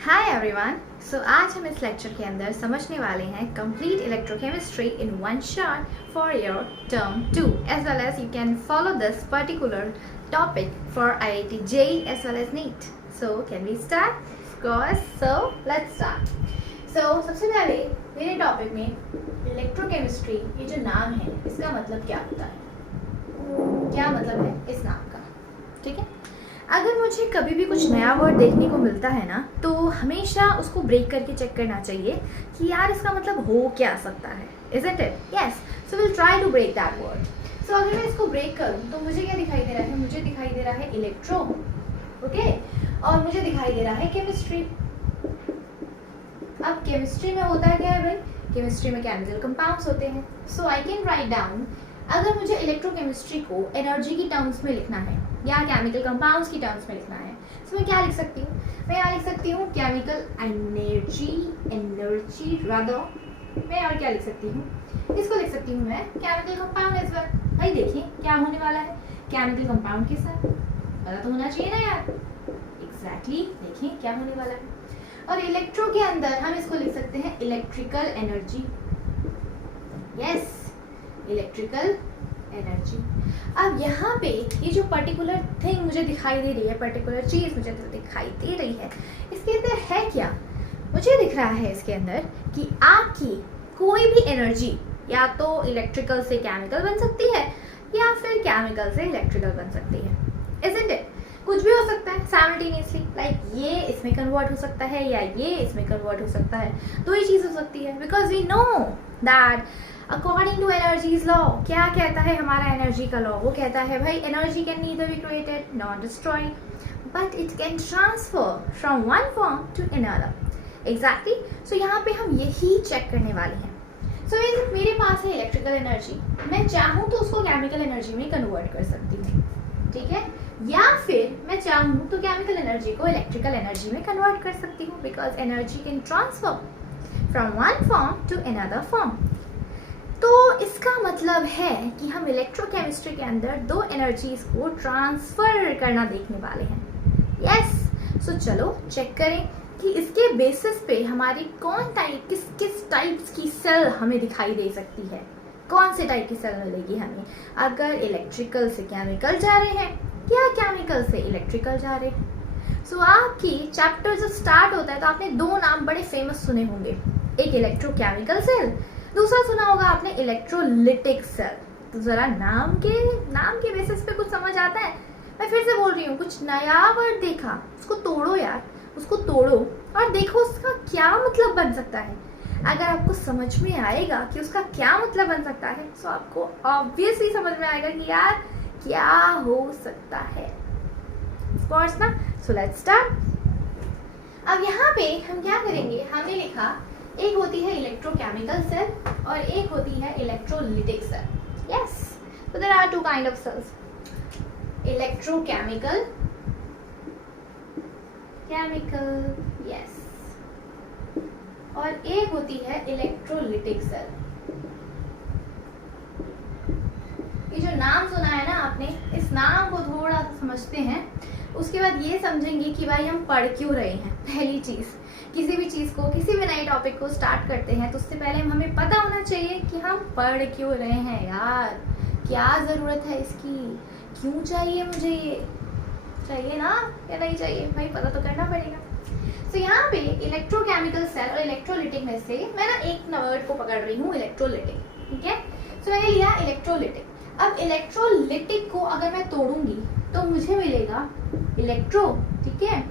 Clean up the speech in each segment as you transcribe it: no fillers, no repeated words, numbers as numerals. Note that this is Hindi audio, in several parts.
Hi everyone. सो आज हम इस लेक्चर के अंदर समझने वाले हैं complete electrochemistry in one shot for your term 2 as well as you can follow this particular topic for IIT JEE as well as NEET. So can we start? Of course. So let's start. So सबसे पहले मेरे टॉपिक में इलेक्ट्रोकेमिस्ट्री ये जो नाम है इसका मतलब क्या होता है, क्या मतलब है इस नाम का। ठीक है, अगर मुझे कभी भी कुछ नया वर्ड देखने को मिलता है ना तो हमेशा उसको ब्रेक करके चेक करना चाहिए कि यार इसका मतलब हो क्या सकता है। Isn't it? Yes. So we'll try to break that word. So अगर मैं इसको ब्रेक करूँ तो मुझे क्या दिखाई दे रहा है, मुझे दिखाई दे रहा है इलेक्ट्रो, ओके, और मुझे दिखाई दे रहा है केमिस्ट्री। अब केमिस्ट्री में होता है क्या है भाई, केमिस्ट्री में केमिकल कंपाउंड्स होते हैं। सो आई कैन राइट डाउन, अगर मुझे इलेक्ट्रोकेमिस्ट्री को एनर्जी की टर्म्स में लिखना है या केमिकल कंपाउंड्स की टर्म्स में लिखना है तो मैं क्या लिख सकती हूँ, मैं यहाँ लिख सकती हूँ केमिकल एनर्जी रादर। मैं और क्या लिख सकती हूँ, इसको लिख सकती हूँ मैं केमिकल कंपाउंड एज वेल। भाई देखिए क्या होने वाला है, केमिकल कंपाउंड के साथ पता तो होना चाहिए ना यार। एग्जैक्टली देखिए क्या होने वाला है। और इलेक्ट्रो के अंदर हम इसको लिख सकते हैं electrical energy. Yes, electrical energy. अब यहाँ पे ये जो पर्टिकुलर थिंग मुझे दिखाई दे रही है, पर्टिकुलर चीज मुझे दिखाई दे रही है, इसके अंदर है क्या, मुझे दिख रहा है इसके अंदर कि आपकी कोई भी एनर्जी या तो इलेक्ट्रिकल से केमिकल बन सकती है या फिर केमिकल से इलेक्ट्रिकल बन सकती है। Isn't it? कुछ भी हो सकता है साइमल्टेनियसली, लाइक ये इसमें कन्वर्ट हो सकता है या ये इसमें कन्वर्ट हो सकता है, दो ही चीज हो सकती है। Because we know that according to energy's law, क्या कहता है हमारा एनर्जी का लॉ, वो कहता है भाई energy can neither be created not destroyed but it can transfer from one form to another. Exactly. So यहाँ पे हम यही चेक करने वाले हैं। सो मेरे पास है इलेक्ट्रिकल एनर्जी, मैं चाहूँ तो उसको केमिकल एनर्जी में कन्वर्ट कर सकती हूँ, ठीक है, या फिर मैं चाहूँ तो केमिकल एनर्जी को इलेक्ट्रिकल एनर्जी में कन्वर्ट कर सकती हूँ। Because energy can transfer from one form to another form. तो इसका मतलब है कि हम इलेक्ट्रोकेमिस्ट्री के अंदर दो एनर्जीज को ट्रांसफर करना देखने वाले हैं। यस। सो चलो चेक करें कि इसके बेसिस पे हमारी कौन टाइप किस टाइप्स की सेल हमें दिखाई दे सकती है, कौन से टाइप की सेल मिलेगी हमें अगर इलेक्ट्रिकल से केमिकल जा रहे हैं या केमिकल से इलेक्ट्रिकल जा रहे हैं। सो आपकी चैप्टर जब स्टार्ट होता है तो आपने दो नाम बड़े फेमस सुने होंगे, एक इलेक्ट्रोकेमिकल सेल, दूसरा सुना होगा आपने इलेक्ट्रोलिटिक सेल। तो जरा नाम के बेसिस पे कुछ समझ आता है। मैं फिर से बोल रही हूँ, कुछ नया वर्ड देखा उसको तोड़ो यार, उसको तोड़ो और देखो उसका क्या मतलब बन सकता है। अगर आपको समझ में आएगा कि उसका क्या मतलब बन सकता है तो आपको ऑब्वियसली समझ में आएगा कि यार क्या हो सकता है। ऑफ कोर्स ना। सो लेट्स स्टार्ट। अब यहाँ पे हम क्या करेंगे, हमने लिखा एक होती है इलेक्ट्रोकेमिकल सेल और एक होती है electrolytic cell. Yes. So there are two kind of cells, electrochemical yes, और एक होती है इलेक्ट्रोलिटिक सेल। ये जो नाम सुना है ना आपने, इस नाम को थोड़ा सा समझते हैं, उसके बाद ये समझेंगे कि भाई हम पढ़ क्यों रहे हैं। पहली चीज, किसी भी चीज को, किसी भी नए टॉपिक को स्टार्ट करते हैं तो उससे पहले हमें पता होना चाहिए कि हम पढ़ क्यों रहे हैं यार, क्या जरूरत है इसकी, क्यों चाहिए मुझे, ये चाहिए ना या नहीं चाहिए, भाई पता तो करना पड़ेगा। तो यहाँ पे इलेक्ट्रोकेमिकल सेल और इलेक्ट्रोलिटिक में से मैं ना एक वर्ड को पकड़ रही हूँ, इलेक्ट्रोलिटिक। ठीक है, तो मैंने लिया इलेक्ट्रोलिटिक। अब इलेक्ट्रोलिटिक को अगर मैं तोड़ूंगी तो मुझे मिलेगा इलेक्ट्रो, ठीक है,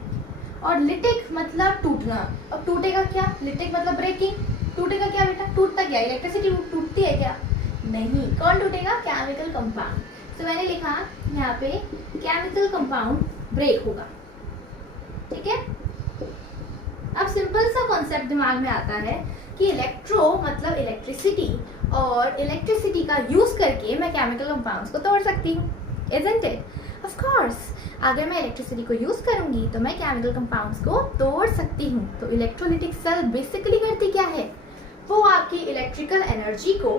और लिटिक मतलब टूटना। अब टूटेगा क्या, लिटिक मतलब ब्रेकिंग, टूटेगा क्या बेटा, टूटता क्या, इलेक्ट्रिसिटी टूटती है क्या, नहीं, कौन टूटेगा, केमिकल कंपाउंड। तो मैंने लिखा यहाँ पे केमिकल कंपाउंड ब्रेक होगा। ठीक है, अब सिंपल सा कॉन्सेप्ट दिमाग में आता है कि इलेक्ट्रो मतलब इलेक्ट्रिसिटी और इलेक्ट्रिसिटी का यूज करके मैं केमिकल कंपाउंड्स को तोड़ सकती हूँ। Isn't it? Of course, अगर मैं इलेक्ट्रिसिटी को यूज करूंगी तो मैं केमिकल कंपाउंड्स को तोड़ सकती हूँ। तो इलेक्ट्रोलिटिक सेल बेसिकली करती क्या है, वो आपकी इलेक्ट्रिकल एनर्जी को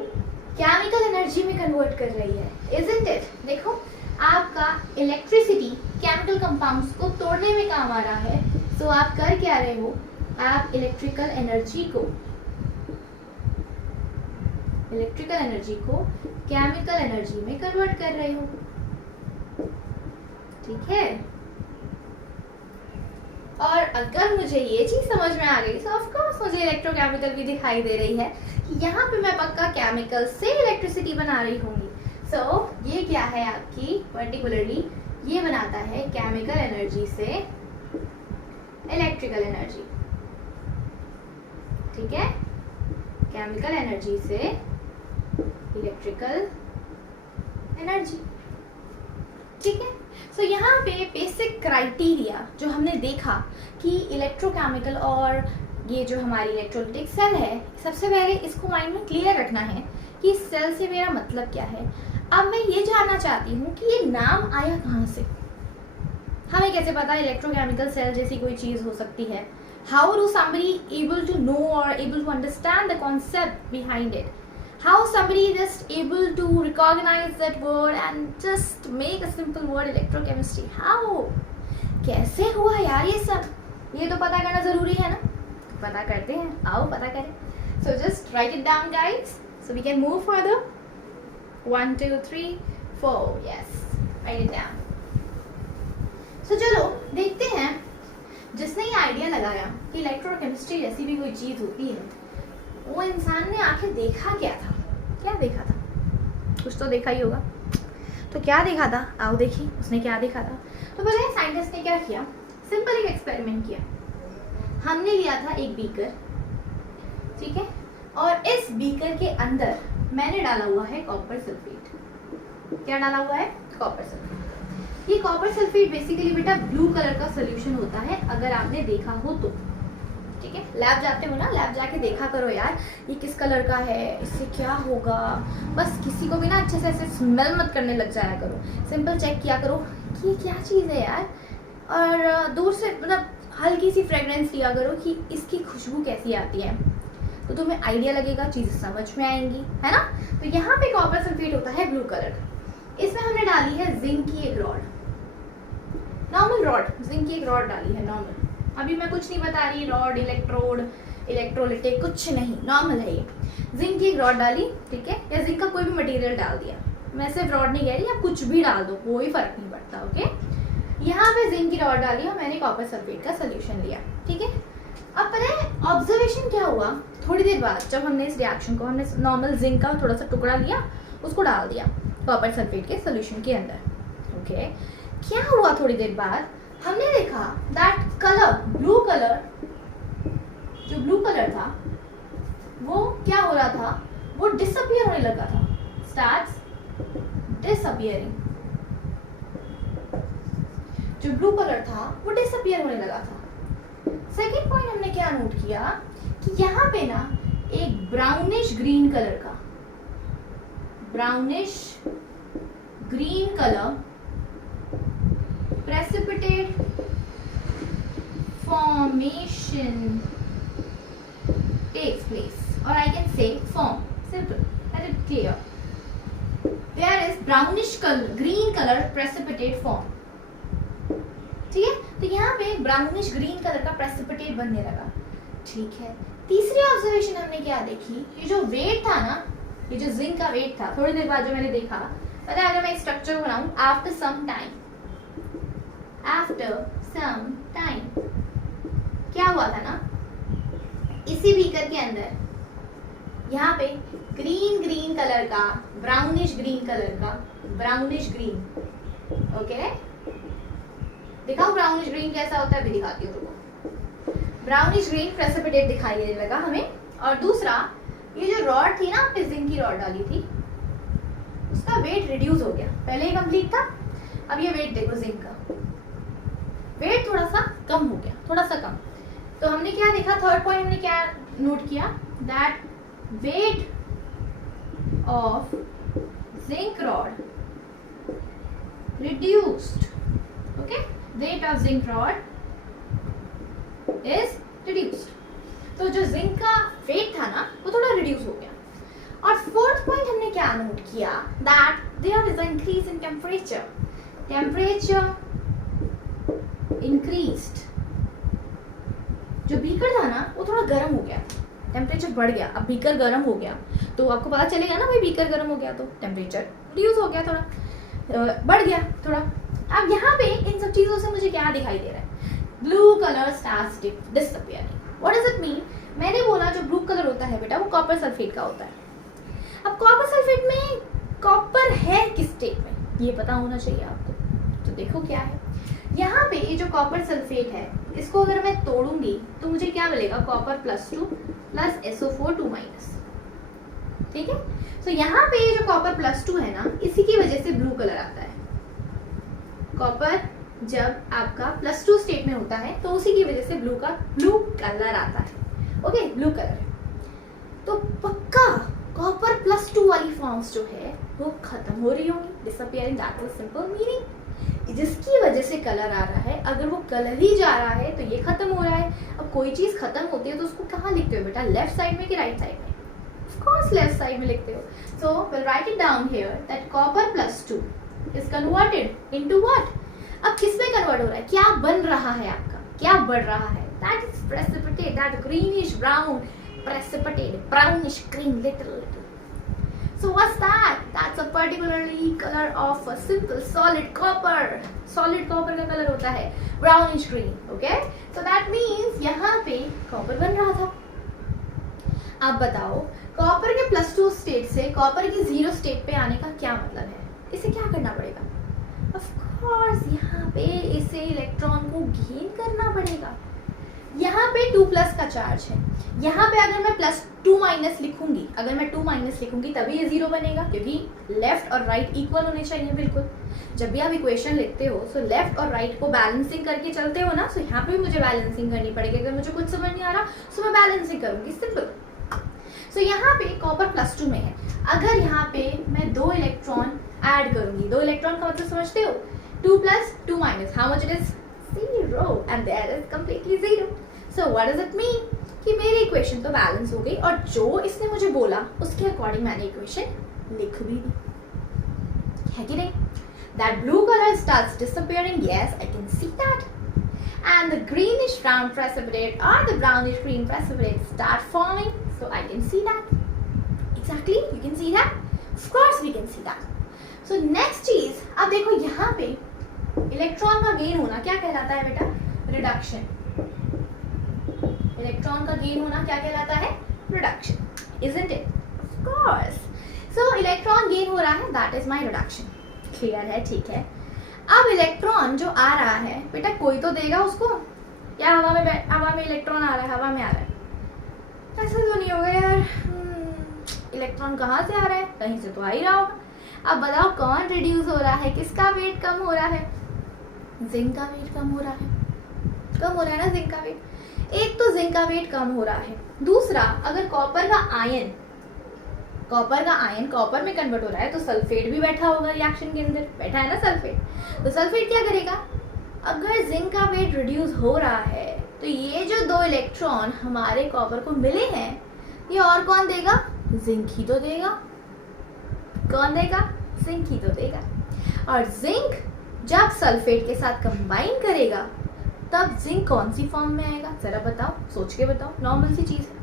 केमिकल एनर्जी में कन्वर्ट कर रही है। Isn't it? देखो आपका इलेक्ट्रिसिटी केमिकल कंपाउंड्स को तोड़ने में काम आ रहा है, सो आप कर क्या रहे हो, आप इलेक्ट्रिकल एनर्जी को केमिकल एनर्जी में कन्वर्ट कर रहे हो, ठीक है। और अगर मुझे ये चीज समझ में आ गई तो ऑफ कोर्स मुझे इलेक्ट्रोकेमिकल भी दिखाई दे रही है कि यहाँ पे मैं पक्का केमिकल से इलेक्ट्रिसिटी बना रही होंगी। सो ये क्या है आपकी पर्टिकुलरली, ये बनाता है केमिकल एनर्जी से इलेक्ट्रिकल एनर्जी, ठीक है, केमिकल एनर्जी से इलेक्ट्रिकल एनर्जी, ठीक है। सो यहाँ पे बेसिक क्राइटेरिया जो हमने देखा कि इलेक्ट्रोकेमिकल और ये जो हमारी इलेक्ट्रोलाइटिक सेल है, सबसे पहले इसको माइंड में क्लियर रखना है कि सेल से मेरा मतलब क्या है। अब मैं ये जानना चाहती हूँ कि ये नाम आया कहाँ से, हमें कैसे पता इलेक्ट्रोकेमिकल सेल जैसी कोई चीज हो सकती है। How do somebody able to know और able to understand the concept behind it, how somebody just able to recognize that word and just make a simple word electrochemistry, how, कैसे हुआ यार ये सब, ये तो पता करना जरूरी है ना, पता करते हैं, आओ पता करें। so just write it down guys so we can move further, 1 2 3 4, yes, write it down। so चलो देखते हैं, जिसने ये आइडिया लगाया कि इलेक्ट्रोकेमिस्ट्री जैसी भी कोई चीज होती है, वो इंसान ने आखिर देखा क्या था, क्या देखा था, कुछ तो देखा ही होगा। तो क्या देखा था, आओ देखिए उसने क्या देखा था। तो पता है साइंटिस्ट ने क्या किया, सिंपल एक एक्सपेरिमेंट किया। हमने लिया था एक बीकर, ठीक है, और इस बीकर के अंदर मैंने डाला हुआ है कॉपर सल्फेट। क्या डाला हुआ है, कॉपर सल्फेट। ये कॉपर सल्फेट बेसिकली बेटा ब्लू कलर का सोल्यूशन होता है, अगर आपने देखा हो तो, ठीक है। लैब जाते हो ना, लैब जाके देखा करो यार ये किस कलर का है, इससे क्या होगा, बस किसी को भी ना अच्छे से ऐसे स्मेल मत करने लग जाया करो, सिंपल चेक किया करो कि ये क्या चीज़ है यार, और दूर से मतलब हल्की सी फ्रेग्रेंस लिया करो कि इसकी खुशबू कैसी आती है, तो तुम्हें आइडिया लगेगा, चीज़ें समझ में आएंगी, है ना। तो यहाँ पे कॉपर सल्फेट होता है ब्लू कलर का, इसमें हमने डाली है जिंक की एक रॉड, नॉर्मल रॉड, जिंक की एक रॉड डाली है नॉर्मल। अभी मैं कुछ नहीं बता रही, रॉड, इलेक्ट्रोड, इलेक्ट्रोलिटिक कुछ नहीं, नॉर्मल है ये। जिंक की एक रॉड डाली, ठीक है, या जिंक का कोई भी मटेरियल डाल दिया, मैं सिर्फ रॉड नहीं कह रही, आप कुछ भी डाल दो, कोई फर्क नहीं पड़ता, ओके। यहाँ पे जिंक की रॉड डाली और मैंने कॉपर सल्फेट का सोल्यूशन लिया, ठीक है। अब पता है ऑब्जर्वेशन क्या हुआ, थोड़ी देर बाद जब हमने इस रिएक्शन को, हमने नॉर्मल जिंक का थोड़ा सा टुकड़ा लिया, उसको डाल दिया कॉपर सल्फेट के सोल्यूशन के अंदर, ओके। क्या हुआ, थोड़ी देर बाद हमने देखा दैट कलर, ब्लू कलर, जो ब्लू कलर था वो क्या हो रहा था, वो डिसअपियर होने लगा था, स्टार्ट्स डिसअपियरिंग। जो ब्लू कलर था वो डिसअपियर होने लगा था। सेकेंड पॉइंट हमने क्या नोट किया कि यहाँ पे ना एक ब्राउनिश ग्रीन कलर का, brownish green colour precipitate formation takes place, or I can say form, simple, let it clear. There is brownish color, green color precipitate form, ठीक है। तो यहाँ पे ब्राउनिश ग्रीन कलर का प्रेसिपिटेट बनने लगा, ठीक है। तीसरी ऑब्जर्वेशन हमने क्या देखी, ये जो वेट था ना, ये जो जिंक का वेट था, थोड़ी देर बाद जो मैंने देखा, पता है अगर मैं स्ट्रक्चर बनाऊं, after some time, after some time क्या हुआ था ना, इसी बीकर के अंदर यहाँ पे ग्रीन ग्रीन कलर का, ब्राउनिश ग्रीन कलर का, ब्राउनिश ग्रीन, ओके। दिखाओ ब्राउनिश ग्रीन कैसा होता है, अभी दिखाती हूँ तुमको। ब्राउनिश ग्रीन प्रेसिपिटेट दिखाई देने लगा हमें। और दूसरा, ये जो रॉड थी ना, आपने जिंक की रॉड डाली थी, उसका वेट रिड्यूस हो गया, पहले ही कंप्लीट था, अब ये वेट देखो, जिंक का वेट थोड़ा सा कम हो गया, थोड़ा सा कम। तो हमने क्या देखा, थर्ड पॉइंट हमने क्या नोट किया, that weight of zinc rod reduced, okay, weight of zinc rod is reduced. तो जो जिंक का वेट था ना, वो थोड़ा रिड्यूस हो गया। और फोर्थ पॉइंट हमने क्या नोट किया, that there is an increase in temperature, temperature increased, जो बीकर था ना वो थोड़ा गर्म हो गया, टेम्परेचर बढ़ गया, अब बीकर गर्म हो गया तो आपको पता चलेगा ना भाई बीकर गर्म हो गया तो टेम्परेचर रिड्यूस हो गया, थोड़ा बढ़ गया थोड़ा। अब यहाँ पे इन सब चीज़ों से मुझे क्या दिखाई दे रहा है, blue colour starts disappearing. What does it mean? मैंने बोला जो ब्लू कलर होता है बेटा वो कॉपर सल्फेट का होता है। अब कॉपर सल्फेट में कॉपर है किस स्टेट में, ये पता होना चाहिए आपको। तो देखो क्या है यहाँ पे, ये जो कॉपर सल्फेट है इसको अगर मैं तोड़ूंगी तो मुझे क्या मिलेगा, कॉपर +2 प्लस SO4 2 माइनस, ठीक है। तो यहाँ पे ये जो कॉपर +2 है ना, इसी की वजह से ब्लू कलर आता है। कॉपर जब आपका +2 स्टेट में होता है तो उसी की वजह से ब्लू कलर आता है। Okay, blue colour. तो पक्का कॉपर +2 वाली फॉर्म्स जो है वो खत्म हो रही होंगी, disappearing, that was simple meaning. जिसकी वजह से कलर आ रहा है, अगर वो कलर ही जा रहा है तो ये खत्म हो रहा है। अब कोई चीज खत्म होती है तो उसको कहाँ लिखते हो बेटा, लेफ्ट साइड में कि राइट साइड में? ऑफ कोर्स लेफ्ट साइड में लिखते हो। So will write it down here that copper +2 is converted into what? अब किस में कन्वर्ट हो रहा है, क्या बन रहा है आपका, क्या बढ़ रहा है? That is precipitate, that greenish brown precipitate, brownish green, little. So what's that? That's a particularly color of a simple solid copper. Solid copper का कलर होता है brownish green. Okay? So that means यहाँ पे कॉपर बन रहा था। अब बताओ कॉपर के +2 स्टेट से कॉपर की 0 स्टेट पे आने का क्या मतलब है? इसे क्या करना पड़ेगा? Of course यहाँ पे इसे इलेक्ट्रॉन को गेन करना पड़ेगा। यहाँ पे 2+ का चार्ज है, यहाँ पे अगर मैं +2- लिखूंगी, अगर मैं 2- लिखूंगी तभी ये 0 बनेगा, क्योंकि लेफ्ट और राइट इक्वल होने चाहिए बिल्कुल। जब भी आप इक्वेशन लिखते हो तो लेफ्ट और राइट को बैलेंसिंग करके चलते हो ना, तो यहाँ पे भी मुझे बैलेंसिंग करनी पड़ेगी। अगर मुझे कुछ समझ नहीं आ रहा तो मैं बैलेंसिंग करूंगी, सिंपल। सो यहाँ पे कॉपर +2 में है, अगर यहाँ पे मैं 2 इलेक्ट्रॉन ऐड करूंगी, 2 इलेक्ट्रॉन का मतलब समझते हो, 2 + 2-, how much it is? 0, and there is completely 0. So what does it mean? कि मेरी इक्वेशन तो बैलेंस हो गई और जो इसने मुझे बोला उसके अकॉर्डिंग मैंने इक्वेशन लिख भी दी, है कि नहीं? That blue color starts disappearing. Yes, I can see that. And the greenish brown precipitate or the brownish green precipitate start forming. So I can see that. Exactly, you can see that. Of course, we can see that. So next चीज, अब देखो यहाँ पे इलेक्ट्रॉन का गेन होना क्या कहलाता है बेटा? रिडक्शन। इलेक्ट्रॉन का गेन होना क्या कहलाता है? Reduction, isn't it? Of course. So electron gain हो रहा है, that is my reduction. Clear है? ठीक है। अब इलेक्ट्रॉन जो आ रहा है बेटा, कोई तो देगा उसको, या हवा में इलेक्ट्रॉन आ रहा है, हवा में आ रहा है? ऐसा तो नहीं होगा यार। इलेक्ट्रॉन कहाँ से आ रहा है? कहीं से तो आ ही रहा होगा। अब बताओ कौन रिड्यूस हो रहा है, किसका वेट कम हो रहा है? जिंक का वेट कम हो रहा है, कम हो रहा है ना जिंक का वेट। एक तो जिंक का वेट कम हो रहा है, दूसरा अगर कॉपर का आयन कॉपर में कन्वर्ट हो रहा है तो सल्फेट भी बैठा होगा रिएक्शन के अंदर, बैठा है ना सल्फेट। तो सल्फेट क्या करेगा? अगर जिंक का वेट रिड्यूस हो रहा है तो ये जो 2 इलेक्ट्रॉन हमारे कॉपर को मिले हैं, ये और कौन देगा? जिंक ही तो देगा। कौन देगा? जिंक ही तो देगा। और जिंक जब सल्फेट के साथ कंबाइन करेगा तब जिंक कौन सी फॉर्म में आएगा? जरा बताओ, सोच के बताओ, नॉर्मल सी चीज है।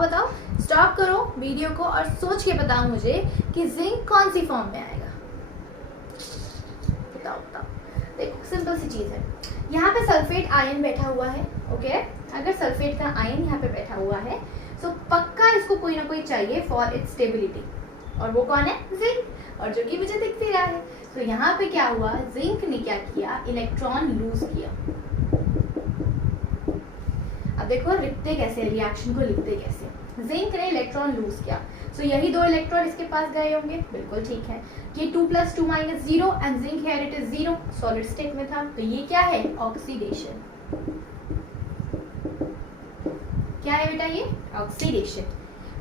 बताओ, स्टॉप करो वीडियो को और सोच के बताओ मुझे कि जिंक कौन सी फॉर्म में आएगा। बताओ। देखो सिंपल सी चीज है, यहाँ पे सल्फेट आयन बैठा हुआ है। ओके, अगर सल्फेट का आयन यहाँ पे बैठा हुआ है तो पक्का इसको कोई ना कोई चाहिए फॉर इट्स स्टेबिलिटी, और वो कौन है? जिंक, और जो कि मुझे दिख भी रहा है। तो यहाँ पे क्या हुआ? जिंक ने क्या किया? इलेक्ट्रॉन लूज किया। अब देखो लिखते कैसे, रिएक्शन को लिखते कैसे? जिंक ने इलेक्ट्रॉन लूज किया, तो यही 2 इलेक्ट्रॉन इसके पास गए होंगे, बिल्कुल ठीक है। ये 2 + 2 - 0 and zinc here it is 0, solid state में था, तो ये क्या है? ऑक्सीडेशन। क्या है बेटा? ये ऑक्सीडेशन।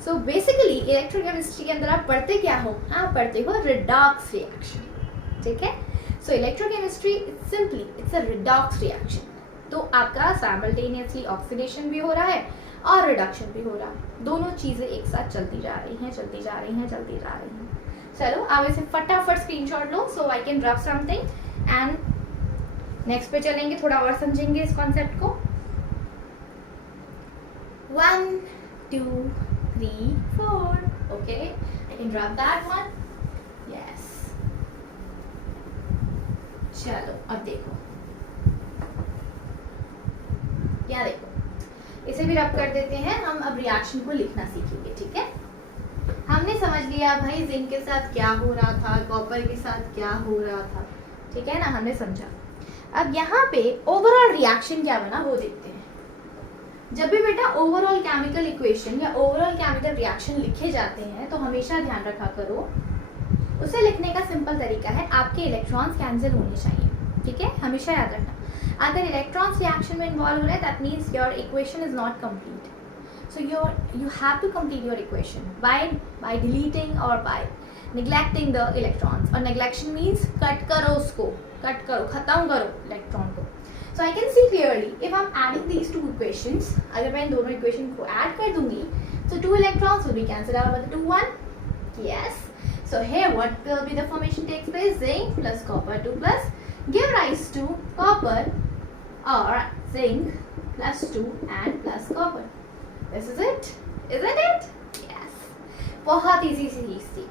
सो बेसिकली इलेक्ट्रोकेमिस्ट्री के अंदर आप पढ़ते क्या हो? आप पढ़ते हो रिडॉक्स रिएक्शन, ठीक है। So electrochemistry simply it's a redox reaction. तो आपका साइमल्टेनियसली ऑक्सीडेशन भी हो रहा है और रिडक्शन भी हो रहा है, दोनों चीजें एक साथ चलती जा रही हैं। चलो आप इसे फटाफट screenshot low so I can drop something and next पे चलेंगे, थोड़ा और समझेंगे इस कॉन्सेप्ट को। 2 3 4. Okay, I can drop that one. Yes. चलो अब देखो, क्या देखो, इसे भी रब कर देते हैं हम। अब रिएक्शन को लिखना सीखेंगे, ठीक है। हमने समझ लिया भाई जिंक के साथ क्या हो रहा था, कॉपर के साथ क्या हो रहा था, ठीक है ना, हमने समझा। अब यहाँ पे ओवरऑल रिएक्शन क्या बना वो देखते हैं। जब भी बेटा ओवरऑल केमिकल इक्वेशन या ओवरऑल केमिकल रिएक्शन लिखे जाते हैं तो हमेशा ध्यान रखा करो, उसे लिखने का सिंपल तरीका है आपके इलेक्ट्रॉन्स कैंसिल होने चाहिए, ठीक है, हमेशा याद रखना। अगर इलेक्ट्रॉन्स रिएक्शन में इन्वॉल्व हो रहे हैं that means your equation is not complete, so you have to complete your equation by deleting or by neglecting the electrons, और neglection means cut करो उसको, cut करो, खत्म करो इलेक्ट्रॉन को। so I can see clearly if I'm adding these two equations, अगर मैं इन दोनों इक्वेशन को ऐड कर दूंगी so 2 electrons will be cancelled out by the 2 1. yes, so here what will be the formation takes place, zinc plus copper 2 plus give rise to copper or zinc plus 2 and plus copper. This is it, isn't it? Yes. बहुत इजी सी चीज थी।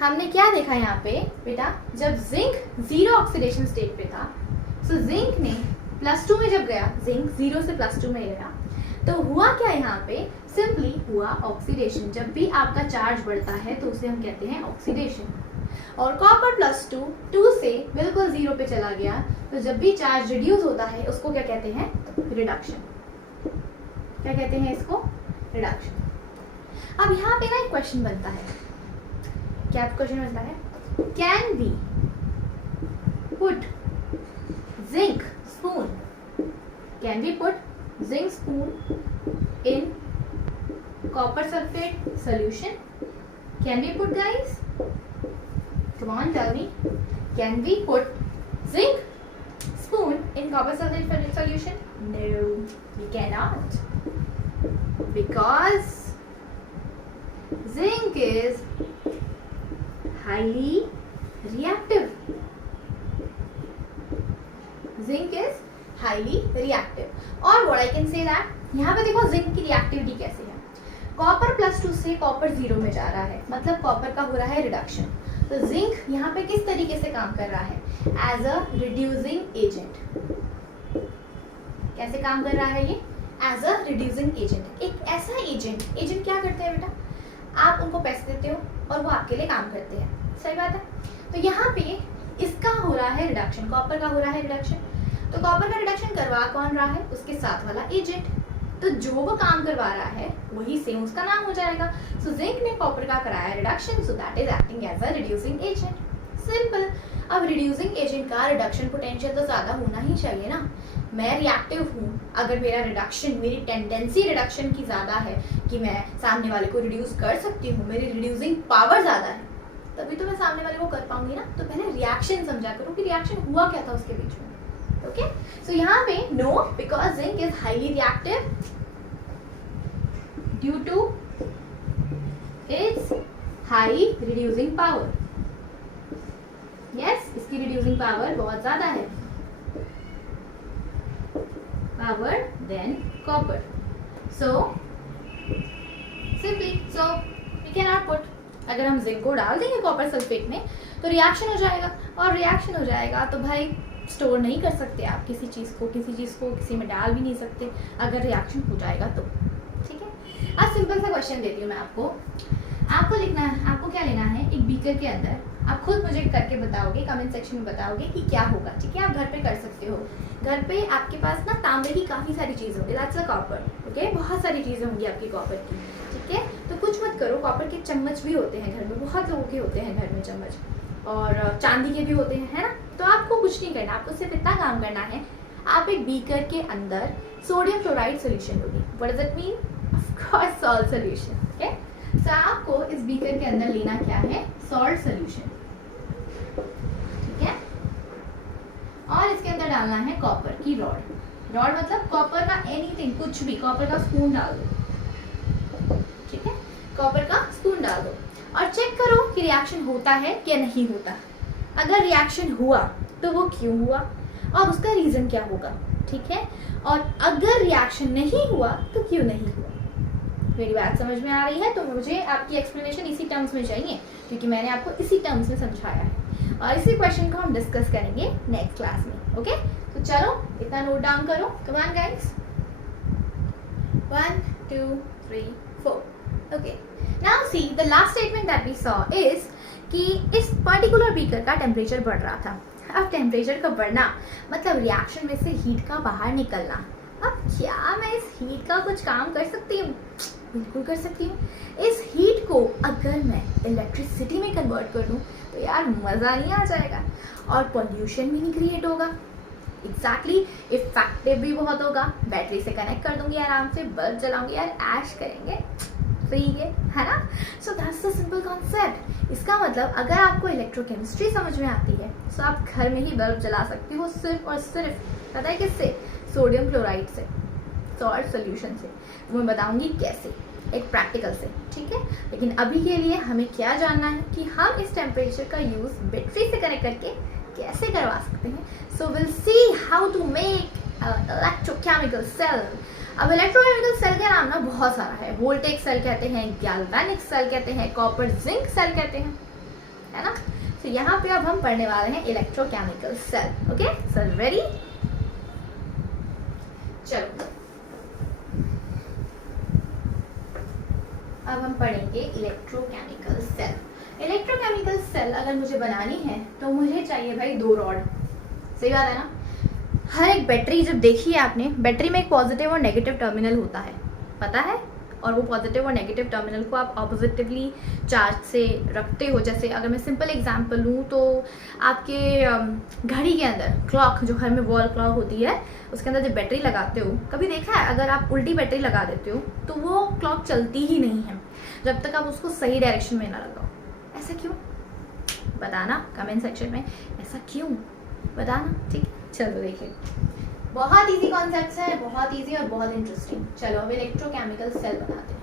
हमने क्या देखा यहाँ पे बेटा, जब जिंक जीरो ऑक्सीडेशन स्टेट पे था, सो जिंक ने +2 में जब गया, जिंक 0 से +2 में गया, तो हुआ क्या यहाँ पे, सिंपली हुआ ऑक्सीडेशन। जब भी आपका चार्ज बढ़ता है तो उसे हम कहते हैं ऑक्सीडेशन। और कॉपर +2 2 से बिल्कुल 0 पे चला गया, तो जब भी चार्ज रिड्यूस होता है उसको क्या कहते हैं, रिडक्शन। क्या कहते हैं इसको, रिडक्शन। अब यहाँ पे ना एक क्वेश्चन बनता है, क्या क्वेश्चन बनता है, can we put zinc spoon, can we put zinc spoon in copper sulphate solution, can we put guys, come on tell me, can we put zinc spoon in copper sulfate solution? No, we cannot, because zinc is highly reactive. Zinc is highly reactive. और what I can say that, यहाँ पे देखो जिंक की रिएक्टिविटी कैसे है, कॉपर +2 से कॉपर 0 में जा रहा है, मतलब कॉपर का हो रहा है रिडक्शन। तो जिंक यहाँ पे किस तरीके से काम कर रहा है, एज अ रिड्यूसिंग एजेंट। कैसे काम कर रहा है ये, एज अ रिड्यूसिंग एजेंट। एक ऐसा एजेंट क्या करते हैं बेटा, आप उनको पैसे देते हो और वो आपके लिए काम करते हैं, सही बात है। तो यहाँ पे इसका हो रहा है रिडक्शन, कॉपर का हो रहा है रिडक्शन। तो कॉपर का रिडक्शन करवा कौन रहा है, उसके साथ वाला एजेंट। तो जो वो काम करवा रहा है वही सेम उसका नाम हो जाएगा। सो जिंक ने कॉपर का कराया reduction, so that is acting as a reducing agent. Simple. अब रिड्यूसिंग एजेंट का रिडक्शन पोटेंशियल तो ज्यादा होना ही चाहिए ना। मैं रिएक्टिव हूँ, अगर मेरा रिडक्शन, मेरी टेंडेंसी रिडक्शन की ज्यादा है कि मैं सामने वाले को रिड्यूस कर सकती हूँ, मेरी रिड्यूसिंग पावर ज्यादा है, तभी तो मैं सामने वाले को कर पाऊंगी ना। तो पहले रिएक्शन समझा करो कि रिएक्शन हुआ क्या था उसके बीच में। ओके, सो यहाँ पे no, because zinc is highly reactive due to its high reducing power. Yes, इसकी रिड्यूसिंग पावर बहुत ज्यादा है, power than copper. So simply, so we cannot put, अगर हम जिंक को डाल देंगे कॉपर सल्फेट में तो रिएक्शन हो जाएगा, और रिएक्शन हो जाएगा तो भाई स्टोर नहीं कर सकते आप किसी चीज़ को किसी में डाल भी नहीं सकते अगर रिएक्शन हो जाएगा तो। ठीक है, अब सिंपल सा क्वेश्चन देती हूँ मैं आपको लिखना है, आपको क्या लेना है, एक बीकर के अंदर आप खुद मुझे करके बताओगे, कमेंट सेक्शन में बताओगे कि क्या होगा। ठीक है, आप घर पे कर सकते हो। घर पे आपके पास ना तांबे की काफ़ी सारी चीज़ होगी, दैट्स अ कॉपर। ओके, बहुत सारी चीज़ें होंगी आपकी कॉपर की। ठीक है, तो कुछ मत करो, कॉपर के चम्मच भी होते हैं घर में, बहुत लोगों के होते हैं घर में चम्मच, और चांदी के भी होते हैं, है ना। तो आपको कुछ नहीं करना, आपको सिर्फ इतना काम करना है, आप एक बीकर के अंदर सोडियम क्लोराइड सोल्यूशन होगी। What does it mean? Of course salt solution. Okay, तो आपको इस बीकर के अंदर लेना क्या है, सॉल्ट सोल्यूशन। ठीक है, और इसके अंदर डालना है कॉपर की रॉड। रॉड मतलब कॉपर का एनीथिंग, कुछ भी, कॉपर का स्पून डाल दो। ठीक है, कॉपर का स्पून डाल दो और चेक करो कि रिएक्शन होता है क्या नहीं होता। अगर रिएक्शन हुआ तो वो क्यों हुआ और उसका रीजन क्या होगा। ठीक है, और अगर रिएक्शन नहीं हुआ तो क्यों नहीं हुआ। मेरी बात समझ में आ रही है? तो मुझे आपकी एक्सप्लेनेशन इसी टर्म्स में चाहिए, क्योंकि मैंने आपको इसी टर्म्स में समझाया है, और इसी क्वेश्चन को हम डिस्कस करेंगे नेक्स्ट क्लास में। ओके, तो चलो इतना नोट डाउन करो। Come on guys, 1 2 3 4। Okay, now see the last statement that we saw is कि इस पर्टिकुलर बीकर का टेम्परेचर बढ़ रहा था। अब टेम्परेचर का बढ़ना मतलब रिएक्शन में से हीट का बाहर निकलना। अब क्या मैं इस हीट का कुछ काम कर सकती हूँ? बिल्कुल कर सकती हूँ। इस हीट को अगर मैं इलेक्ट्रिसिटी में कन्वर्ट कर दूँ तो यार मज़ा नहीं आ जाएगा, और पॉल्यूशन भी नहीं क्रिएट होगा। एग्जैक्टली, इफेक्टिव भी बहुत होगा। बैटरी से कनेक्ट कर दूंगी आराम से, बल्ब जलाऊंगी यार, ऐश करेंगे, फ्री है ना। So that's the simple concept. इसका मतलब अगर आपको इलेक्ट्रोकेमिस्ट्री समझ में आती है तो आप घर में ही बल्ब जला सकती हो, सिर्फ और सिर्फ पता है किससे? सोडियम क्लोराइड से, सॉल्ट सोल्यूशन से। मैं बताऊंगी कैसे, एक प्रैक्टिकल से, ठीक है। लेकिन अभी के लिए हमें क्या जानना है कि हम इस टेम्परेचर का यूज बैटरी से कनेक्ट करके कैसे करवा सकते हैं। So will see how to make electrochemical cell. अब इलेक्ट्रोकेमिकल सेल का नाम ना बहुत सारा है। वोल्टेक सेल कहते हैं, गैल्वेनिक सेल कहते हैं, कॉपर जिंक सेल कहते हैं, है ना। तो यहाँ पे अब हम पढ़ने वाले हैं electrochemical cell. Okay, so ready? चलो अब हम पढ़ेंगे इलेक्ट्रोकेमिकल सेल। इलेक्ट्रोकेमिकल सेल अगर मुझे बनानी है तो मुझे चाहिए भाई 2 रॉड। सही बात है ना। हर एक बैटरी, जब देखी है आपने, बैटरी में एक पॉजिटिव और नेगेटिव टर्मिनल होता है, पता है। और वो पॉजिटिव और नेगेटिव टर्मिनल को आप ऑपोजिटिवली चार्ज से रखते हो। जैसे अगर मैं सिंपल एग्जांपल लूँ तो आपके घड़ी के अंदर क्लॉक, जो घर में वॉल क्लॉक होती है, उसके अंदर जब बैटरी लगाते हो, कभी देखा है अगर आप उल्टी बैटरी लगा देते हो तो वो क्लॉक चलती ही नहीं है जब तक आप उसको सही डायरेक्शन में ना लगाओ। ऐसा क्यों? बताना कमेंट सेक्शन में, ऐसा क्यों बताना, ठीक है। चलो देखिए, बहुत इजी कॉन्सेप्ट्स है, बहुत इजी और बहुत इंटरेस्टिंग। चलो अब इलेक्ट्रोकेमिकल सेल बनाते हैं।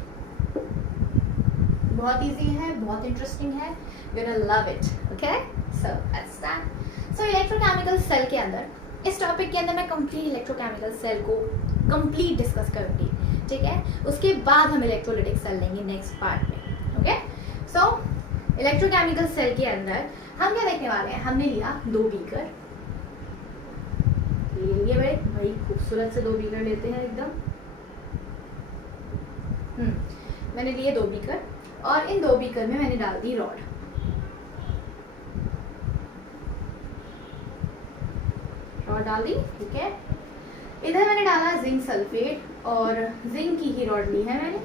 बहुत इजी है, बहुत इंटरेस्टिंग है, you will love it. Okay, so let's start. So electrochemical cell के अंदर, इस टॉपिक के अंदर मैं कंप्लीट इलेक्ट्रोकेमिकल सेल को कंप्लीट डिस्कस करूंगी, ठीक है। उसके बाद हम इलेक्ट्रोलाइटिक सेल लेंगे नेक्स्ट पार्ट में। ओके, सो इलेक्ट्रोकेमिकल सेल के अंदर हम क्या देखने वाले हैं? हमने लिया 2 बीकर, ये बड़े खूबसूरत से 2 बीकर लेते हैं एकदम। मैंने लिए 2 बीकर, और इन 2 बीकर में मैंने डाल दी रॉड। डाल दी, ठीक है। इधर मैंने डाला जिंक सल्फेट, और जिंक की ही रॉड ली है मैंने,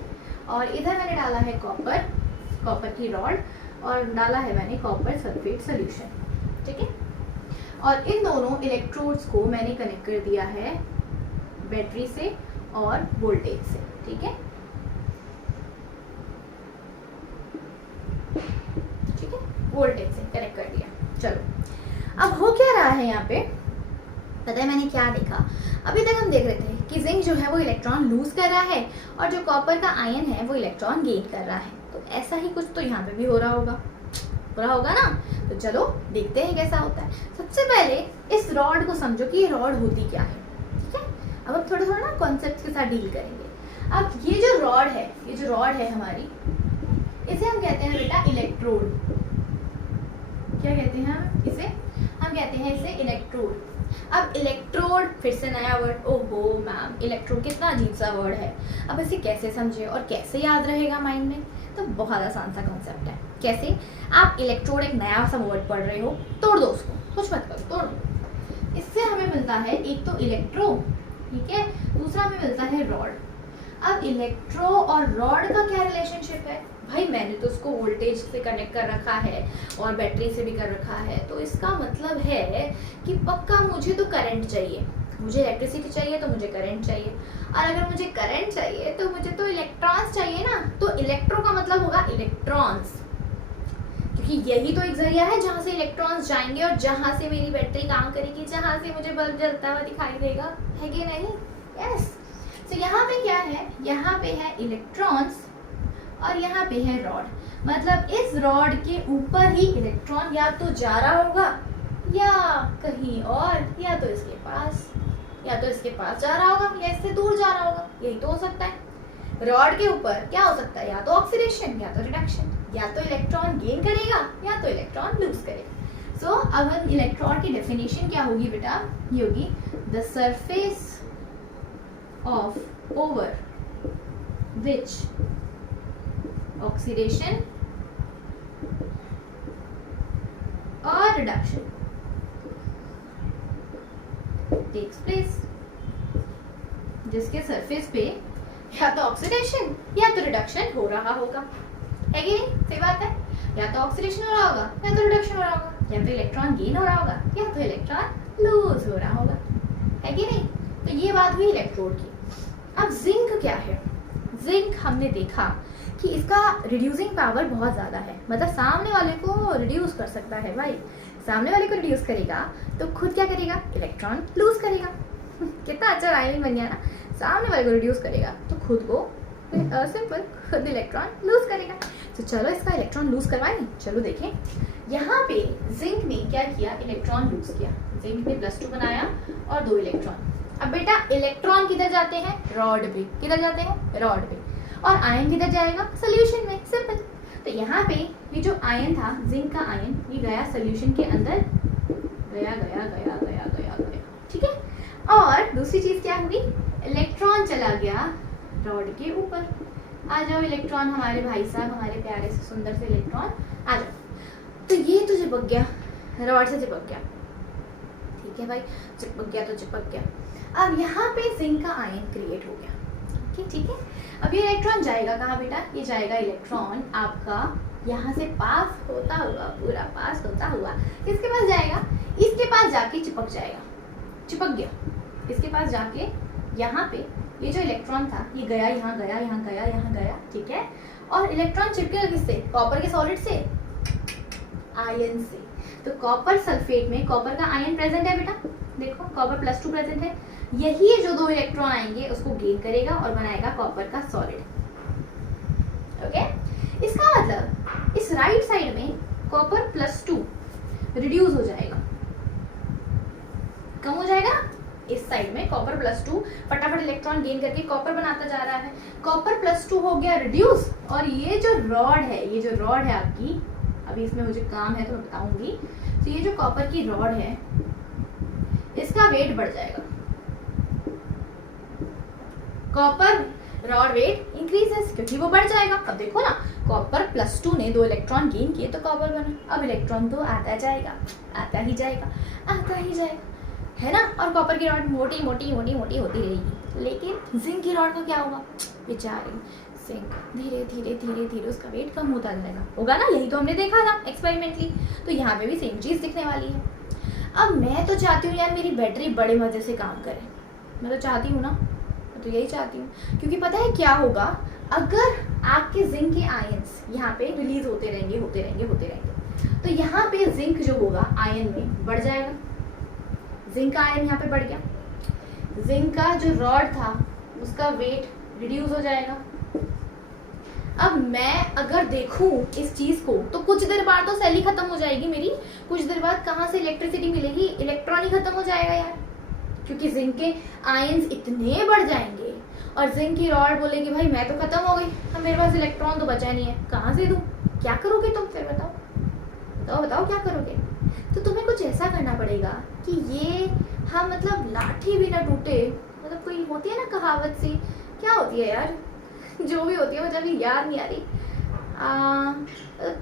और इधर मैंने डाला है कॉपर की रॉड, और डाला है मैंने कॉपर सल्फेट सोल्यूशन, ठीक है। और इन दोनों इलेक्ट्रोड्स को मैंने कनेक्ट कर दिया है बैटरी से और वोल्टेज से, ठीक है, ठीक है, वोल्टेज से कनेक्ट कर दिया। चलो अब हो क्या रहा है यहाँ पे, पता है मैंने क्या देखा? अभी तक हम देख रहे थे कि जिंक जो है वो इलेक्ट्रॉन लूज कर रहा है, और जो कॉपर का आयन है वो इलेक्ट्रॉन गेन कर रहा है। तो ऐसा ही कुछ तो यहाँ पे भी हो रहा होगा ना। तो चलो देखते हैं कैसा होता है। सबसे पहले इस रॉड को समझो कि ये रॉड होती क्या है, ठीक है। अब हम थोड़ा ना कॉन्सेप्ट के साथ डील करेंगे। अब ये जो रॉड है हमारी, इसे हम कहते हैं बेटा इलेक्ट्रोड। क्या कहते हैं इसे? हम कहते हैं इसे इलेक्ट्रोड। अब इलेक्ट्रोड, फिर से नया वर्ड, ओहो मैम इलेक्ट्रोड कितना अजीब सा वर्ड है। अब इसे कैसे समझे और कैसे याद रहेगा माइंड में? तो बहुत आसान सा कॉन्सेप्ट है। कैसे? आप इलेक्ट्रोड एक नया सा वर्ड पढ़ रहे हो, तोड़ दो उसको, कुछ मत करो, तोड़ दो। इससे हमें मिलता है एक तो इलेक्ट्रो, ठीक है, दूसरा हमें मिलता है रॉड। अब इलेक्ट्रो और रॉड का क्या रिलेशनशिप है? भाई मैंने तो उसको वोल्टेज से कनेक्ट कर रखा है और बैटरी से भी कर रखा है, तो इसका मतलब है कि पक्का मुझे तो करंट चाहिए, मुझे इलेक्ट्रिसिटी चाहिए तो मुझे करंट चाहिए, और अगर मुझे करंट चाहिए तो मुझे तो इलेक्ट्रॉन्स चाहिए ना। तो इलेक्ट्रो का मतलब होगा इलेक्ट्रॉन्स, क्योंकि यही तो एक जरिया है जहां से इलेक्ट्रॉन्स जाएंगे और जहां से मेरी बैटरी काम करेगी, जहां से मुझे बल्ब जलता हुआ दिखाई देगा, है कि नहीं? यस। तो यहाँ पे क्या है? यहाँ पे है इलेक्ट्रॉन्स और यहाँ पे है रॉड। मतलब इस रॉड के ऊपर ही इलेक्ट्रॉन या तो जा रहा होगा या कहीं और, या तो इसके पास, या तो इसके पास जा रहा होगा या इससे दूर जा रहा होगा, यही तो हो सकता है। रॉड के ऊपर क्या हो सकता है, या तो ऑक्सीडेशन या तो रिडक्शन, या तो इलेक्ट्रॉन गेन करेगा या तो इलेक्ट्रॉन लूज करेगा। सो अब इलेक्ट्रॉन की डेफिनेशन क्या होगी बेटा, ये होगी the surface of over which oxidation और रिडक्शन टेक्स प्लेस, जिसके सरफेस पे या तो ऑक्सीडेशन या तो रिडक्शन हो रहा होगा, है कि नहीं? सही बात है, या तो ऑक्सीडेशन हो रहा होगा या तो रिडक्शन हो रहा होगा, या तो इलेक्ट्रॉन गेन हो रहा होगा या तो इलेक्ट्रॉन लूज हो रहा होगा, है कि नहीं? तो ये बात हुई इलेक्ट्रोड की। अब जिंक क्या है, जिंक हमने देखा कि इसका रिड्यूसिंग पावर बहुत ज़्यादा है, मतलब सामने वाले को रिड्यूस कर सकता है भाई, सामने वाले को रिड्यूस करेगा तो खुद क्या करेगा, इलेक्ट्रॉन लूज करेगा। कितना अच्छा राइमिंग बन गया ना, सामने वाले को रिड्यूस करेगा तो खुद को सिंपल खुद इलेक्ट्रॉन लूज करेगा। तो चलो इसका इलेक्ट्रॉन लूज करवाएं, चलो देखें। यहाँ पे जिंक ने क्या किया, इलेक्ट्रॉन लूज किया, जिंक ने +2 बनाया और 2 इलेक्ट्रॉन। अब बेटा इलेक्ट्रॉन किधर जाते हैं, रॉड पे, किधर जाते हैं, रॉड पे, और आयन किधर जाएगा, सोल्यूशन में, सिंपल। तो यहाँ पे ये जो आयन था, जिंक का आयन, ये गया सोल्यूशन के अंदर, गया गया गया गया गया गया, ठीक है। और दूसरी चीज क्या हुई, इलेक्ट्रॉन चला गया रॉड के ऊपर। आ जाओ इलेक्ट्रॉन हमारे भाई साहब, हमारे प्यारे से सुंदर से इलेक्ट्रॉन आ जाओ। तो ये तो चिपक गया, रॉड से चिपक गया, ठीक है भाई, चिपक गया तो चिपक गया। अब यहाँ पे जिंक का आयन क्रिएट हो गया, ठीक है। अब ये इलेक्ट्रॉन जाएगा कहाँ बेटा, ये जाएगा इलेक्ट्रॉन आपका यहाँ से पास होता हुआ, पूरा पास होता हुआ किसके पास जाएगा, इसके पास जाके चिपक जाएगा, चिपक गया इसके पास जाके। यहाँ पे ये जो इलेक्ट्रॉन था ये गया, यहाँ गया, यहाँ गया, यहाँ गया, ठीक है। और इलेक्ट्रॉन चिपकेगा किससे, कॉपर के सॉलिड से, आयन से। तो कॉपर सल्फेट में कॉपर का आयन प्रेजेंट है बेटा, देखो कॉपर +2 प्रेजेंट है, यही जो 2 इलेक्ट्रॉन आएंगे उसको गेन करेगा और बनाएगा कॉपर का सॉलिड, ओके। इसका मतलब इस राइट साइड में कॉपर +2 रिड्यूस हो जाएगा, कम हो जाएगा। इस साइड में कॉपर +2 फटाफट इलेक्ट्रॉन गेन करके कॉपर बनाता जा रहा है, कॉपर +2 हो गया रिड्यूस। और ये जो रॉड है, ये जो रॉड है आपकी, अभी इसमें मुझे काम है तो मैं बताऊंगी। तो ये जो कॉपर की रॉड है इसका वेट बढ़ जाएगा, कॉपर रॉड वेट इंक्रीजेस क्योंकि वो बढ़ जाएगा। अब देखो ना, कॉपर +2 ने 2 इलेक्ट्रॉन गेन किए तो कॉपर बना। अब इलेक्ट्रॉन तो आता जाएगा, आता ही जाएगा, आता ही जाएगा, है ना। और कॉपर की रॉड मोटी मोटी मोटी मोटी होती रहेगी, लेकिन जिंक की रॉड का क्या होगा, बेचारी जिंक धीरे धीरे धीरे धीरे उसका वेट कम होता जाएगा, होगा ना। यही तो हमने देखा था एक्सपेरिमेंटली। तो यहाँ पे भी सेम चीज दिखने वाली है। अब मैं तो चाहती हूँ यार मेरी बैटरी बड़े मजे से काम करे, मैं तो चाहती हूँ ना, मैं तो यही चाहती हूँ। क्योंकि पता है क्या होगा, अगर आपके जिंक के आयंस यहाँ पे रिलीज होते रहेंगे होते रहेंगे होते रहेंगे, तो यहाँ पे जिंक जो होगा आयन में बढ़ जाएगा, जिंक का आयन यहाँ पे बढ़ गया, जिंक का जो रॉड था उसका वेट रिड्यूस हो जाएगा। अब मैं अगर देखूं इस चीज को तो कुछ देर बाद तो सेल ही खत्म हो जाएगी मेरी, कुछ देर बाद कहाँ से इलेक्ट्रिसिटी मिलेगी, इलेक्ट्रॉन ही खत्म हो जाएगा यार, क्योंकि जिंक के आयंस इतने बढ़ जाएंगे। और जिंक की रॉड बोलेगी भाई मैं तो खत्म हो गई, अब मेरे पास इलेक्ट्रॉन तो बचा नहीं है, कहाँ से दूं, क्या करोगे तुम फिर, बताओ बताओ बताओ क्या करोगे। तो तुम्हें कुछ ऐसा करना पड़ेगा कि ये हम मतलब लाठी भी ना टूटे, मतलब कोई होती है ना कहावत सी, क्या होती है यार, जो भी होती है, मुझे याद नहीं आ रही।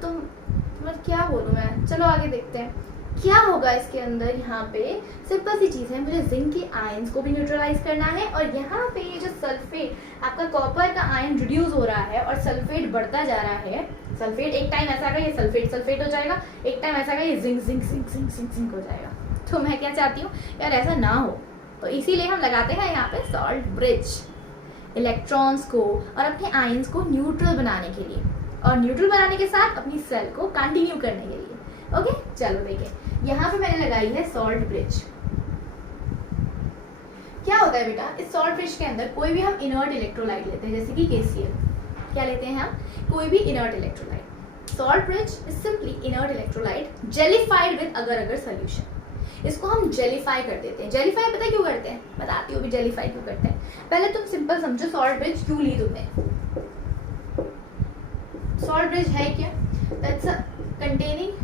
तुम मतलब क्या बोलूँ मैं, चलो आगे देखते हैं क्या होगा इसके अंदर। यहाँ पे सिंपल सी चीज़ है, मुझे जिंक के आयंस को भी न्यूट्रलाइज करना है। और यहाँ पे ये जो सल्फेट आपका कॉपर का आयन रिड्यूस हो रहा है और सल्फेट बढ़ता जा रहा है, सल्फेट एक टाइम ऐसा ये सल्फेट सल्फेट हो जाएगा, एक टाइम ऐसा ये zinc zinc zinc zinc zinc zinc हो जाएगा। तो मैं क्या चाहती हूँ यार ऐसा ना हो, तो इसीलिए हम लगाते हैं यहाँ पे सॉल्ट ब्रिज, इलेक्ट्रॉन्स को और अपने आयंस को न्यूट्रल बनाने के लिए, और न्यूट्रल बनाने के साथ अपनी सेल को कंटिन्यू करने के लिए। ओके चलो देखिए, यहाँ पे मैंने लगाई है सॉल्ट ब्रिज। क्या होता है बेटा, इस सॉल्ट ब्रिज के अंदर कोई भी हम इनर्ट इलेक्ट्रोलाइट लेते हैं, जैसे कि KCl। क्या लेते हैं हम, कोई भी inert electrolyte. Salt bridge is simply inert electrolyte jellified with agar agar solution. इसको हम जेलीफाई कर देते हैं। जेलीफाई पता है क्यों करते हैं, बताती हूँ भी जेलीफाई क्यों करते हैं। पहले तुम सिंपल समझो, सॉल्ट ब्रिज क्यों ली तुमने। सॉल्ट ब्रिज है क्या, that's a containing,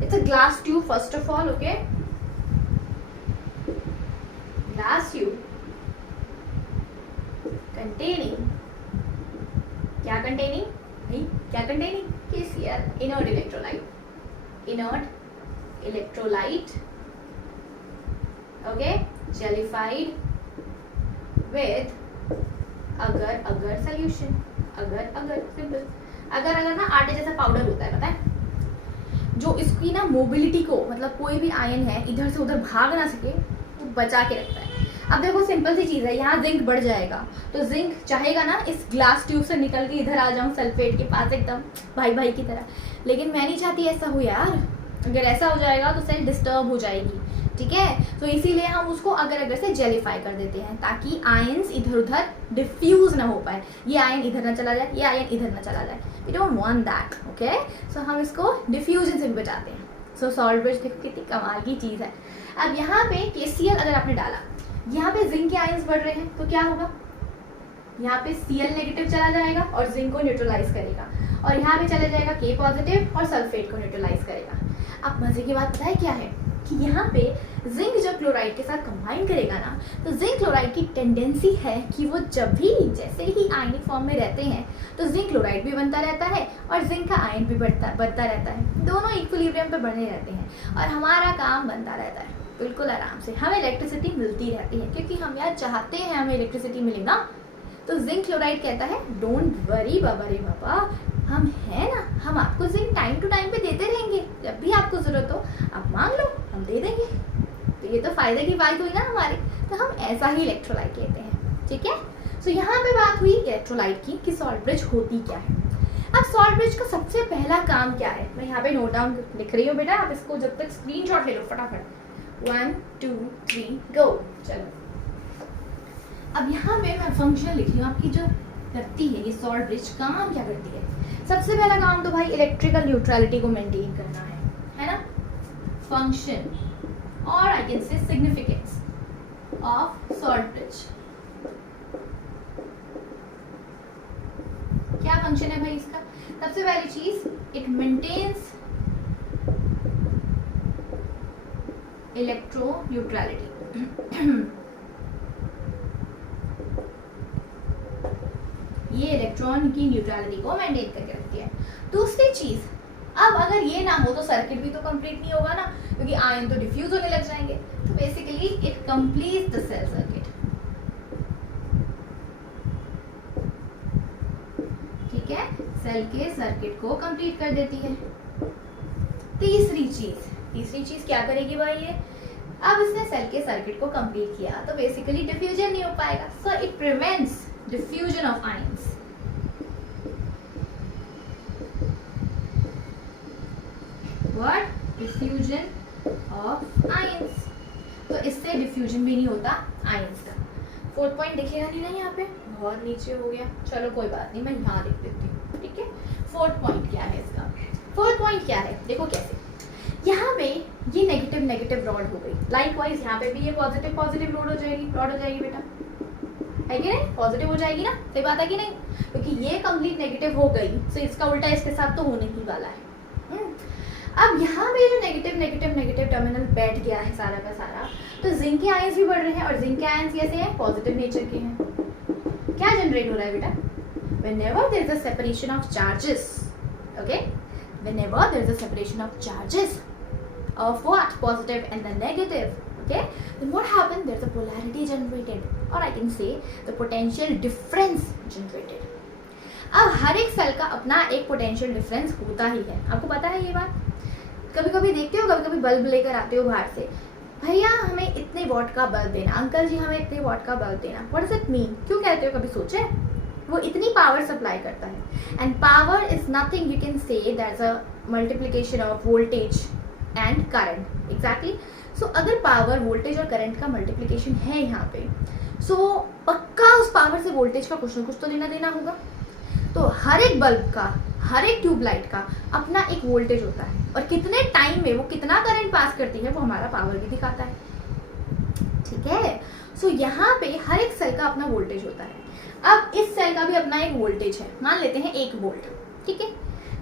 it's a glass tube first of all, okay, glass tube containing, क्या containing भाई, क्या containing, KCl, inert electrolyte, okay, jellified with agar solution, agar simple, अगर ना आटे जैसा पाउडर होता है, पता है, जो इसकी ना मोबिलिटी को, मतलब कोई भी आयन है इधर से उधर भाग ना सके तो बचा के रखता है। अब देखो सिंपल सी चीज़ है, यहाँ जिंक बढ़ जाएगा तो जिंक चाहेगा ना इस ग्लास ट्यूब से निकल के इधर आ जाऊँ सल्फेट के पास एकदम भाई की तरह, लेकिन मैं नहीं चाहती ऐसा हो यार। अगर ऐसा हो जाएगा तो सेल डिस्टर्ब हो जाएगी, ठीक है। तो इसीलिए हम उसको अगर से जेलीफाई कर देते हैं ताकि आयंस इधर उधर डिफ्यूज ना हो पाए, ये आयन इधर ना चला जाए, ये आयन इधर ना चला जाए, we don't want that, okay. So हम इसको डिफ्यूजन से भी बचाते हैं। सो सॉल्ट ब्रिज देखो कितनी कमाल की चीज़ है। अब यहाँ पे KCl अगर आपने डाला, यहाँ पे जिंक के आयंस बढ़ रहे हैं तो क्या होगा, यहाँ पे Cl नेगेटिव चला जाएगा और जिंक को न्यूट्रलाइज करेगा, और यहाँ पे चला जाएगा K पॉजिटिव और सल्फेट को न्यूट्रलाइज करेगा। अब मजे की बात पता है क्या है कि यहाँ पे जिंक जब क्लोराइड के साथ कंबाइन करेगा ना, तो जिंक क्लोराइड की टेंडेंसी है कि वो जब भी जैसे ही आयनिक फॉर्म में रहते हैं तो जिंक क्लोराइड भी बनता रहता है और जिंक का आयन भी बढ़ता रहता है, दोनों इक्विलिब्रियम पे बने रहते हैं और हमारा काम बनता रहता है बिल्कुल आराम से, हमें इलेक्ट्रिसिटी मिलती रहती है, क्योंकि हम यार चाहते हैं हमें इलेक्ट्रिसिटी मिलेगा। तो जिंक क्लोराइड कहता है डोंट वरी बाबा रे बाबा, हम है ना, हम आपको जिंक टाइम टू टाइम पे देते रहेंगे, जब भी आपको जरूरत हो आप मांग लो, हम दे देंगे। तो ये तो फायदे की बात हुई ना हमारे, तो हम ऐसा ही इलेक्ट्रोलाइट कहते हैं, ठीक है। सो यहाँ पे बात हुई इलेक्ट्रोलाइट की कि सॉल्ट ब्रिज होती क्या है। अब सॉल्ट ब्रिज का सबसे पहला काम क्या है, मैं यहाँ पे नोट डाउन लिख रही हूँ बेटा, आप इसको जब तक स्क्रीनशॉट ले लो फटाफट, 1 2 3 गो। चलो अब यहाँ पे मैं फंक्शन लिख रही हूँ आपकी, जो करती है ये सॉल्ट ब्रिज काम क्या करती है। सबसे पहला काम तो भाई इलेक्ट्रिकल न्यूट्रलिटी को मेंटेन करना है ना। फंक्शन और I can say significance of salt bridge, क्या फंक्शन है भाई इसका। सबसे पहली चीज इट मेंटेन्स इलेक्ट्रो न्यूट्रलिटी, ये इलेक्ट्रॉन की न्यूट्रलिटी को मेंटेन करके रखती है। दूसरी चीज, अब अगर ये ना हो तो सर्किट भी तो कंप्लीट नहीं होगा ना, क्योंकि आयन तो डिफ्यूज होने लग जाएंगे। तो basically it completes the cell circuit, ठीक है, सेल के सर्किट को कंप्लीट कर देती है। तीसरी चीज क्या करेगी भाई ये, अब इसने सेल के सर्किट को कंप्लीट किया तो बेसिकली डिफ्यूजन नहीं हो पाएगा, so it prevents diffusion of ions। What? Diffusion of ions। तो इससे डिफ्यूजन भी नहीं होता आयंस का। फोर्थ पॉइंट दिखेगा नहीं ना यहाँ पे, बहुत नीचे हो गया, चलो कोई बात नहीं, मैं यहाँ लिख देती हूँ, ठीक है। फोर्थ पॉइंट क्या है इसका, फोर्थ पॉइंट क्या है, देखो कैसे, यहाँ पे ये नेगेटिव रॉड हो गई, लाइकवाइज यहाँ पे भी ये पॉजिटिव रॉड हो जाएगी बेटा, है कि नहीं, पॉजिटिव हो जाएगी ना, सही बात है कि नहीं, क्योंकि ये कंप्लीट नेगेटिव हो गई, तो इसका उल्टा इसके साथ तो होने ही वाला है। अब यहाँ पे जो नेगेटिव टर्मिनल बैठ गया है सारा का सारा, तो जिंक के आयंस भी बढ़ रहे हैं, और जिंक के आयंस कैसे हैं, पॉजिटिव नेचर के हैं। क्या जनरेट हो रहा है बेटा, whenever there is a separation of charges, okay, whenever there is a separation of charges of what, positive and the negative, okay, then what happened, there's a polarity generated, or I can say the potential difference generated। अब हर एक सेल का अपना एक पोटेंशियल डिफरेंस होता ही है, आपको पता है ये बात। कभी कभी देखते हो, कभी कभी बल्ब लेकर आते हो बाहर से, भैया हमें इतने वॉट का बल्ब देना, अंकल जी हमें इतने वॉट का बल्ब देना, व्हाट डज इट मीन, क्यों कहते हो, कभी सोचे। वो इतनी पावर सप्लाई करता है, and power is nothing, you can say that's a multiplication of voltage and current, exactly. So अगर पावर, वोल्टेज और करंट का मल्टीप्लिकेशन है यहाँ पे, सो पक्का उस पावर से वोल्टेज का कुछ ना कुछ तो लेना देना होगा। तो हर एक बल्ब का, हर एक ट्यूबलाइट का अपना एक वोल्टेज होता है, और कितने टाइम में वो कितना करंट पास करती है वो हमारा पावर भी दिखाता है, ठीक है। सो यहाँ पे हर एक सेल का अपना वोल्टेज होता है। अब इस सेल का भी अपना एक वोल्टेज है, मान लेते हैं 1 वोल्ट, ठीक है।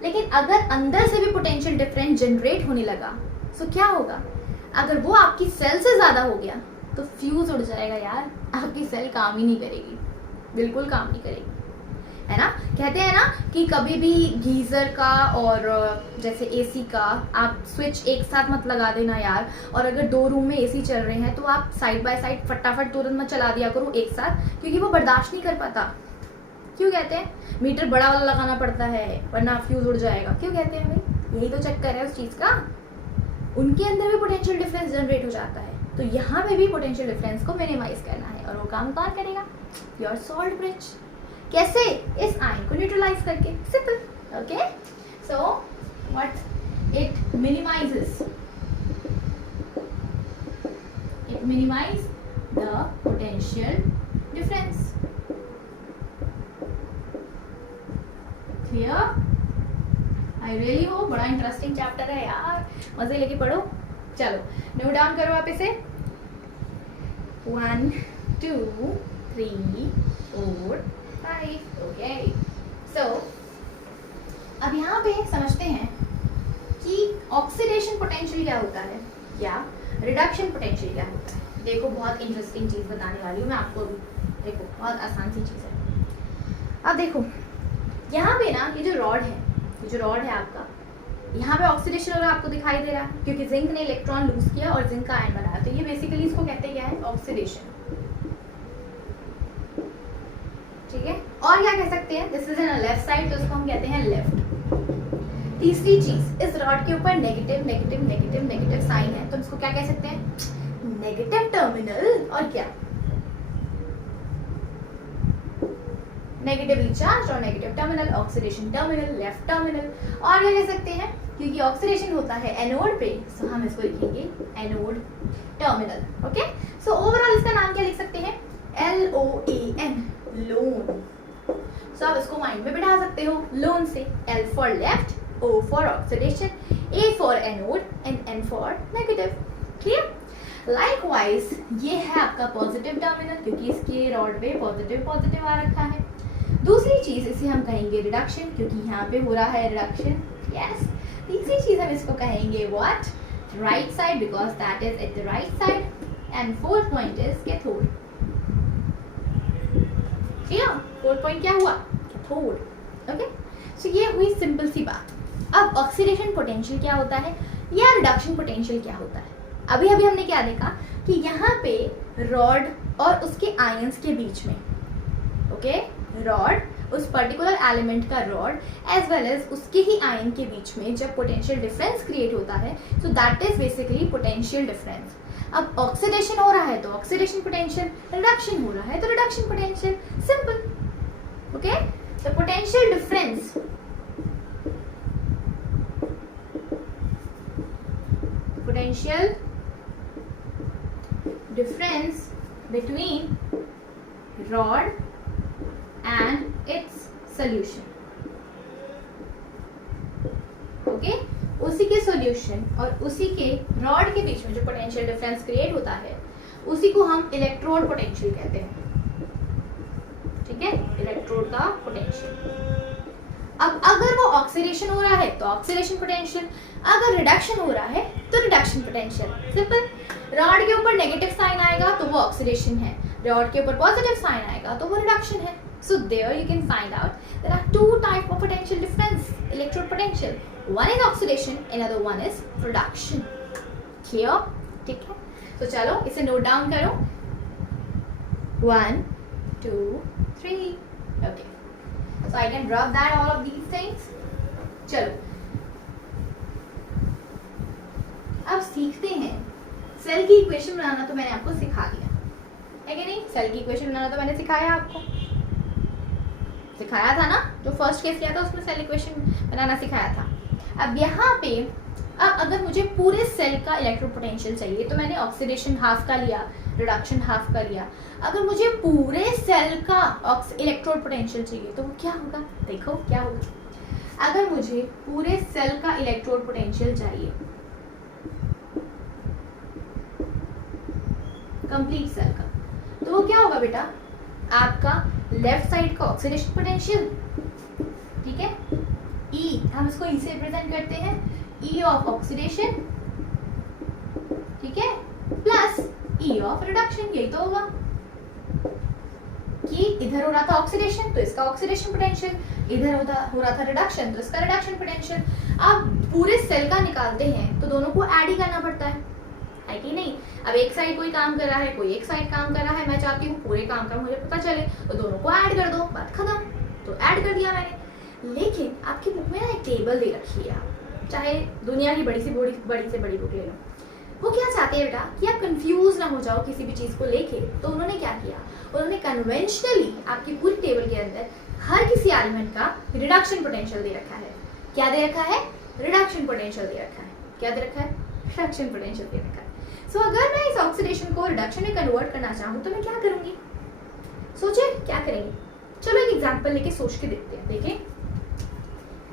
लेकिन अगर अंदर से भी पोटेंशियल डिफरेंस जनरेट होने लगा तो क्या होगा, अगर वो आपकी सेल से ज्यादा हो गया तो फ्यूज उड़ जाएगा यार, आपकी सेल काम ही नहीं करेगी, बिल्कुल काम नहीं करेगी, है ना। कहते हैं ना कि कभी भी गीजर का और जैसे एसी का आप स्विच एक साथ मत लगा देना यार, और अगर 2 रूम में एसी चल रहे हैं तो आप साइड बाय साइड फटाफट तुरंत मत चला दिया करो एक साथ, क्योंकि वो बर्दाश्त नहीं कर पाता। क्यों कहते हैं मीटर बड़ा वाला लगाना पड़ता है वरना फ्यूज उड़ जाएगा, क्यों कहते हैं भाई, यही तो चक्कर है उस चीज का। उनके अंदर भी पोटेंशियल डिफरेंस जनरेट हो जाता है, तो यहाँ पे भी पोटेंशियल डिफरेंस को मिनिमाइज करना है, और वो काम कौन करेगा, योर सॉल्ट ब्रिज। कैसे, इस आयन को न्यूट्रलाइज करके, simple, okay. So what it minimises, it minimise the potential difference. Clear, I really hope, बड़ा इंटरेस्टिंग चैप्टर है यार, मजे लेके पढ़ो। चलो नोट डाउन करो आप इसे, 1 2 3 4 5, ओके। सो अब यहाँ पे समझते हैं कि ऑक्सीडेशन पोटेंशियल क्या होता है या रिडक्शन पोटेंशियल क्या होता है। देखो बहुत इंटरेस्टिंग चीज बताने वाली हूँ मैं आपको अभी, देखो बहुत आसान सी चीज है। अब देखो यहाँ पे ना ये जो रॉड है, ये जो रॉड है आपका, यहाँ पे ऑक्सीडेशन हो रहा है, आपको दिखाई दे रहा है क्योंकि जिंक ने इलेक्ट्रॉन लूज किया और जिंक का आयन बनाया, तो ये बेसिकली इसको कहते हैं क्या है, ऑक्सीडेशन, ठीक है। और क्या कह सकते हैं, this is in left side, तो इसको हम कहते हैं लेफ्ट। तीसरी चीज, इस रॉड के ऊपर negative negative negative negative sign है, तो इसको क्या कह सकते हैं, नेगेटिव टर्मिनल, और क्या, नेगेटिवली चार्ज और negative terminal, oxidation terminal, left terminal. और क्या कह सकते हैं, क्योंकि ऑक्सीडेशन होता है एनोड पे, तो हम इसको लिखेंगे anode terminal, okay. So overall इसका नाम क्या लिख सकते हैं, LOAN, लोन। सो आप इसको माइंड में बिठा सकते हो, लोन से L for left, O for oxidation, A for anode and N for negative, clear. Likewise ये है आपका पॉजिटिव टर्मिनल, क्योंकि इसके रॉड पे पॉजिटिव पॉजिटिव आ रखा है। दूसरी चीज इसे हम कहेंगे रिडक्शन, क्योंकि यहाँ पे हो रहा है रिडक्शन, यस। तीसरी चीज हम इसको कहेंगे what, right side, because that is at the right side, and fourth point is cathode, ठीक है। फोर्थ पॉइंट क्या हुआ, कैथोड, ओके। सो ये हुई सिंपल सी बात। अब ऑक्सीडेशन पोटेंशियल क्या होता है या रिडक्शन पोटेंशियल क्या होता है। अभी अभी हमने क्या देखा कि यहाँ पे रॉड और उसके आयंस के बीच में, ओके, रॉड उस पर्टिकुलर एलिमेंट का रॉड एज वेल एज उसके ही आयन के बीच में जब पोटेंशियल डिफरेंस क्रिएट होता है, सो that is basically potential difference. अब ऑक्सीडेशन हो रहा है तो ऑक्सीडेशन पोटेंशियल, रिडक्शन हो रहा है तो reduction potential, simple, okay. The potential difference, potential difference between rod and its solution, okay। उसी के सॉल्यूशन और उसी के रॉड के बीच में जो पोटेंशियल डिफरेंस क्रिएट होता है उसी को हम इलेक्ट्रोड पोटेंशियल कहते हैं, ठीक है, इलेक्ट्रोड का पोटेंशियल। अब अगर वो ऑक्सीडेशन हो रहा है तो ऑक्सीडेशन पोटेंशियल, अगर रिडक्शन हो रहा है तो रिडक्शन पोटेंशियल, सिंपल। रॉड के ऊपर नेगेटिव साइन आएगा तो वो ऑक्सीडेशन है, रॉड के ऊपर पॉजिटिव साइन आएगा तो वो रिडक्शन है। So there you can find out there are 2 type of potential difference, electrode potential, one is oxidation, another one is reduction, clear, ठीक है। तो चलो इसे नोट डाउन करो, 1 2 3, okay. So I can drop that all of these things. चलो अब सीखते हैं सेल की इक्वेशन बनाना, तो मैंने आपको सिखा दिया है कि नहीं, सेल की इक्वेशन बनाना तो मैंने सिखाया आपको, सिखाया था ना, जो फर्स्ट केस लिया था उसमें सेल इक्वेशन बनाना सिखाया था। अब यहाँ पे अब अगर मुझे पूरे सेल का इलेक्ट्रोड पोटेंशियल चाहिए तो मैंने ऑक्सीडेशन हाफ का लिया, रिडक्शन हाफ का लिया। अगर मुझे पूरे सेल का इलेक्ट्रोड पोटेंशियल चाहिए तो वो क्या होगा, देखो क्या होगा। अगर मुझे पूरे सेल का इलेक्ट्रोड पोटेंशियल चाहिए, कंप्लीट सेल का, तो वो क्या होगा बेटा, आपका लेफ्ट साइड का ऑक्सीडेशन पोटेंशियल, ठीक है, E, हम इसको E से रिप्रेजेंट करते हैं, E ऑफ ऑक्सीडेशन, ठीक है, प्लस E ऑफ रिडक्शन, यही तो होगा कि इधर हो रहा था ऑक्सीडेशन तो इसका ऑक्सीडेशन पोटेंशियल, इधर हो रहा था रिडक्शन तो इसका रिडक्शन पोटेंशियल। अब पूरे सेल का निकालते हैं तो दोनों को ऐड ही करना पड़ता है कि नहीं। अब एक साइड कोई काम कर रहा है, कोई एक साइड काम कर रहा है, मैं चाहती हूँ पूरे काम का मुझे पता चले, तो दोनों को ऐड कर दो, बात खत्म। तो ऐड कर दिया मैंने। लेकिन आपकी बुक में ना एक टेबल दे रखी है, चाहे दुनिया की बड़ी से बड़ी बुक ले लो, वो क्या चाहते हैं बेटा कि आप कंफ्यूज ना हो जाओ किसी भी चीज को लेके। तो उन्होंने क्या किया, उन्होंने कन्वेंशनली आपकी पूरी टेबल के अंदर हर किसी एलिमेंट का रिडक्शन पोटेंशियल दे रखा है। क्या दे रखा है, रिडक्शन पोटेंशियल दे रखा है। क्या दे रखा है, रिडक्शन पोटेंशियल दे रखा है। सो अगर मैं इस ऑक्सीडेशन को रिडक्शन में कन्वर्ट करना चाहूँ तो मैं क्या करूंगी, सोचिए क्या करेंगे। चलो एक एग्जांपल लेके सोच के देखते हैं। देखिए,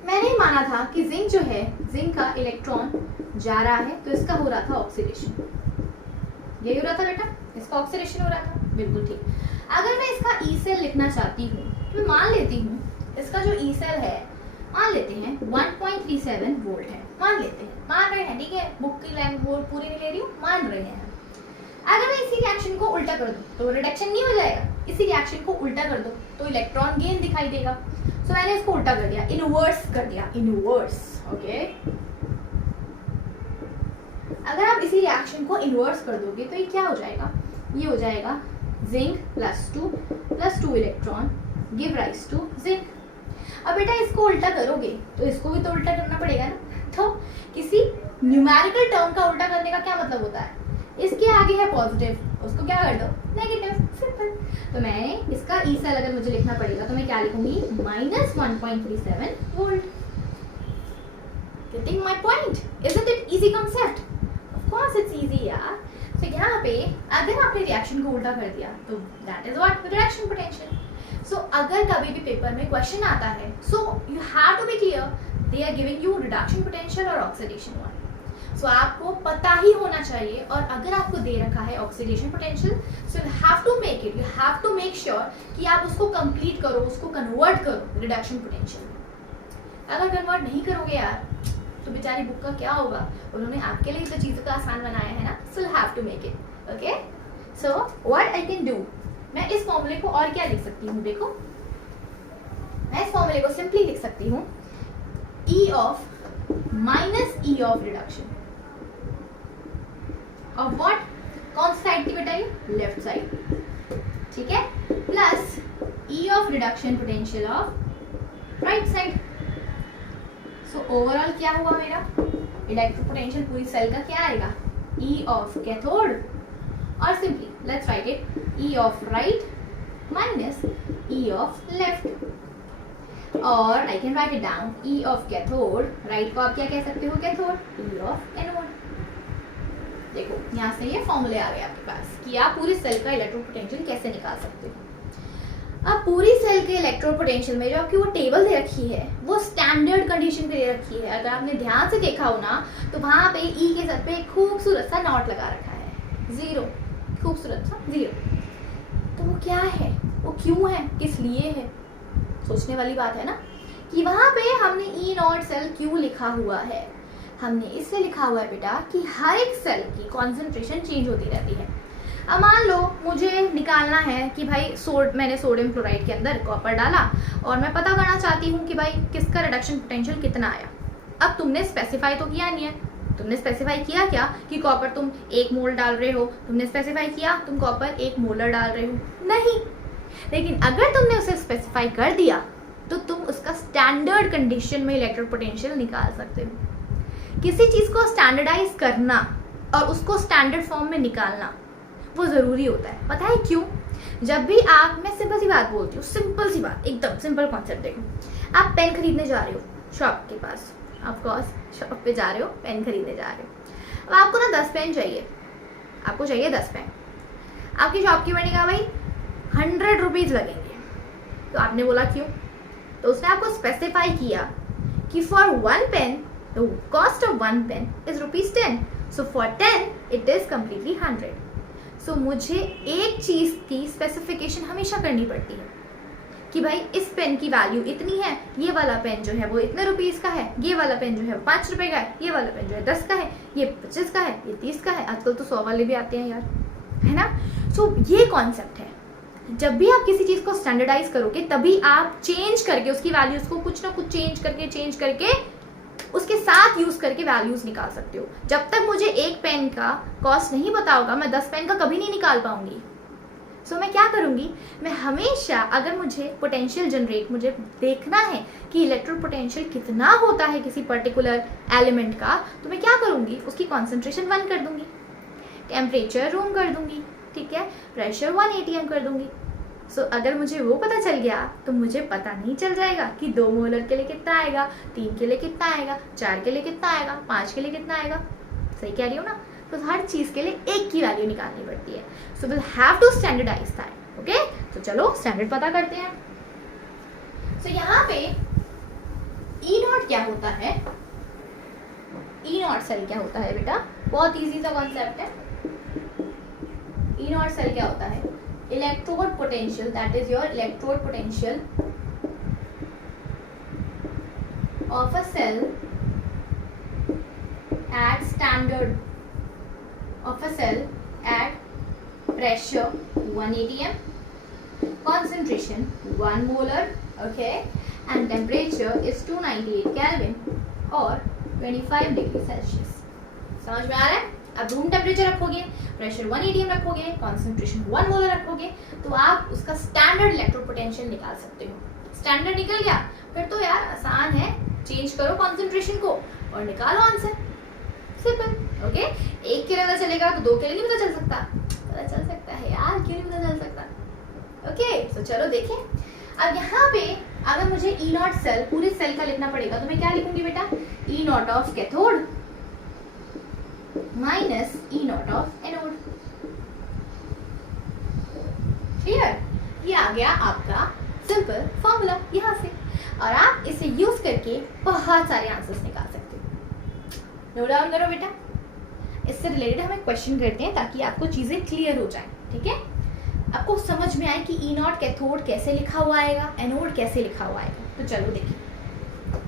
मैंने माना था कि जिंक जो है, जिंक का इलेक्ट्रॉन जा रहा है तो इसका हो रहा था ऑक्सीडेशन, यही हो रहा था बेटा, इसका ऑक्सीडेशन हो रहा था, बिल्कुल ठीक। अगर मैं इसका ई सेल लिखना चाहती हूँ तो मान लेती हूँ इसका जो ई सेल है, मान लेते हैं 1.37 वोल्ट है, मान लेते हैं, मान रहे हैं, ठीक है, बुक की लाइन वो पूरी नहीं ले रही हूँ, मान रहे हैं। अगर मैं इसी रिएक्शन को उल्टा कर दूं तो रिडक्शन नहीं हो जाएगा, इसी रिएक्शन को उल्टा कर दो तो इलेक्ट्रॉन गेन दिखाई देगा। सो मैंने इसको उल्टा कर दिया, इनवर्स कर दिया, इनवर्स, ओके। अगर आप इसी रिएक्शन को इनवर्स कर दोगे तो ये क्या हो जाएगा, ये हो जाएगा zinc plus two electron give rise to zinc. अब बेटा इसको उल्टा करोगे तो इसको भी तो उल्टा करना पड़ेगा ना। तो किसी न्यूमेरिकल टर्म का उल्टा करने का क्या मतलब होता है, इसके आगे है पॉजिटिव, उसको क्या कर दो, नेगेटिव, सिंपल। तो मैंने इसका ई सेल अगर मुझे लिखना पड़ेगा तो मैं क्या लिखूंगी, -1.37 volt. Getting my point? Isn't it easy concept? Of course it's easy यार। तो यहाँ पे अगर आपने रिएक्शन को उल्टा कर दिया तो that is what reduction potential. So अगर कभी भी पेपर में क्वेश्चन आता है, so you have to be clear they are giving you reduction potential और ऑक्सीडेशन वन। सो आपको पता ही होना चाहिए, और अगर आपको दे रखा है oxidation potential, so you have to make it, you have to make sure कि आप उसको कंप्लीट करो, उसको कन्वर्ट करो रिडक्शन पोटेंशियल। अगर कन्वर्ट नहीं करोगे यार तो बेचारी बुक का क्या होगा, उन्होंने आपके लिए तो चीज़ों को आसान बनाया है ना। So you have to make it, okay. So what I can do, मैं इस फॉर्मूले को और क्या लिख सकती हूँ, देखो मैं इस फॉर्मूले को सिंपली लिख सकती हूँ E of minus E of reduction of what, कौन सी साइड थी बेटा ये, लेफ्ट साइड, ठीक है, plus E of reduction potential of right side. So overall क्या हुआ मेरा, इलेक्ट्रिक पोटेंशियल पूरी सेल का क्या आएगा, E ऑफ कैथोड, और simply let's write it E of right minus E of left, और I can write it down E of cathode, right को आप क्या कह सकते हो, कैथोड, E ऑफ एनोड। देखो यहाँ से ये फॉर्मूले आ गए आपके पास कि आप पूरी सेल का इलेक्ट्रिक पोटेंशियल कैसे निकाल सकते हो। अब पूरी सेल के इलेक्ट्रोड पोटेंशियल में जो आपकी वो टेबल दे रखी है वो स्टैंडर्ड कंडीशन पे दे रखी है। अगर आपने ध्यान से देखा हो ना तो वहां पे ई के सर पे एक खूबसूरत सा नॉट लगा रखा है, जीरो, खूबसूरत सा जीरो। तो वो क्या है, वो क्यों है, किस लिए है, सोचने वाली बात है ना कि वहां पे हमने ई नॉट सेल क्यों लिखा हुआ है। हमने इसलिए लिखा हुआ है बेटा कि हर एक सेल की कॉन्सेंट्रेशन चेंज होती रहती है। अब मान लो मुझे निकालना है कि भाई मैंने सोडियम क्लोराइड के अंदर कॉपर डाला और मैं पता करना चाहती हूँ कि भाई किसका रिडक्शन पोटेंशियल कितना आया। अब तुमने स्पेसिफाई तो किया नहीं है, तुमने स्पेसिफाई किया क्या कि कॉपर तुम 1 मोल डाल रहे हो, तुमने स्पेसिफाई किया तुम कॉपर 1 मोलर डाल रहे हो, नहीं। लेकिन अगर तुमने उसे स्पेसिफाई कर दिया तो तुम उसका स्टैंडर्ड कंडीशन में इलेक्ट्रिक पोटेंशियल निकाल सकते हो। किसी चीज को स्टैंडर्डाइज करना और उसको स्टैंडर्ड फॉर्म में निकालना वो जरूरी होता है। पता है क्यों? जब भी आप, मैं सिंपल सी बात बोलती हूँ, सिंपल सी बात, एकदम सिंपल कॉन्सेप्ट। देखो, आप पेन खरीदने जा रहे हो शॉप के पास, ऑफकोर्स शॉप पे जा रहे हो, पेन खरीदने जा रहे हो। अब आपको ना 10 पेन चाहिए, आपको चाहिए 10 पेन। आपकी शॉपकीपर ने कहा भाई 100 रुपीज़ लगेंगे। तो आपने बोला क्यों? तो उसने आपको स्पेसिफाई किया कि for 1 pen the cost of 1 pen is ₹10, so for 10 it is completely 100। सो मुझे एक चीज की स्पेसिफिकेशन हमेशा करनी पड़ती है कि भाई इस पेन की वैल्यू इतनी है, ये वाला पेन जो है वो इतने ₹, का है, ये वाला पेन जो है ₹5 का है, ये वाला पेन जो है 10 का है, ये 25 का है, ये 30 का है, आजकल तो 100 वाले भी आते हैं यार, है ना। सो ये कॉन्सेप्ट है। जब भी आप किसी चीज को स्टैंडर्डाइज करोगे तभी आप चेंज करके उसकी वैल्यूज को कुछ ना कुछ चेंज करके उसके साथ यूज करके वैल्यूज निकाल सकते हो। जब तक मुझे एक पेन का कॉस्ट नहीं पता होगा मैं 10 पेन का कभी नहीं निकाल पाऊंगी। सो मैं क्या करूंगी, मैं हमेशा अगर मुझे पोटेंशियल जनरेट, मुझे देखना है कि इलेक्ट्रिक पोटेंशियल कितना होता है किसी पर्टिकुलर एलिमेंट का, तो मैं क्या करूंगी, उसकी कॉन्सेंट्रेशन 1 कर दूंगी, टेम्परेचर रूम कर दूंगी, ठीक है, प्रेशर 1 atm कर दूंगी। सो अगर मुझे वो पता चल गया तो मुझे पता नहीं चल जाएगा कि 2 मोलर के लिए कितना आएगा, 3 के लिए कितना आएगा, 4 के लिए कितना आएगा, 5 के लिए कितना आएगा। सही कह रही हूँ ना। तो हर चीज के लिए एक की वैल्यू निकालनी पड़ती है। So will have to standardise that. Okay, तो चलो स्टैंडर्ड पता करते हैं। सो यहाँ पे E0 क्या होता है, E0 सेल क्या होता है बेटा, बहुत इजी सा कॉन्सेप्ट है। E0 सेल क्या होता है, electrode potential, that is your electrode potential of a cell at standard of a cell at pressure 1 atm, concentration 1 molar, okay, and temperature is 298 Kelvin और 25 डिग्री सेल्सियस। समझ में आ रहा है। अब रूम टेम्परेचर रखोगे, प्रेशर 1 atm रखोगे, कॉन्सेंट्रेशन 1 मोलर रखोगे, तो आप उसका स्टैंडर्ड इलेक्ट्रोड पोटेंशियल निकाल सकते हो। स्टैंडर्ड निकल गया, फिर तो यार आसान है, चेंज करो कॉन्सेंट्रेशन को और निकालो आंसर। सिंपल। ओके, एक के लिए पता चलेगा तो 2 के लिए नहीं पता चल सकता, पता चल सकता है यार, क्यों नहीं पता चल सकता। ओके, तो चलो देखें। अब यहाँ पे अगर मुझे E0 सेल, पूरे सेल का लिखना पड़ेगा, तो मैं क्या लिखूंगी बेटा, E0 of cathode minus E0 of anode. Clear, ये आ गया आपका सिंपल फॉर्मूला यहाँ से, और आप इसे यूज करके बहुत सारे आंसर्स निकाल सकते हो। नोट डाउन करो बेटा। इससे रिलेटेड हम एक क्वेश्चन करते हैं ताकि आपको चीजें क्लियर हो जाएं, ठीक है, आपको समझ में आए कि E0 कैथोड कैसे लिखा हुआ आएगा, एनोड कैसे लिखा हुआ आएगा। तो चलो देखिए।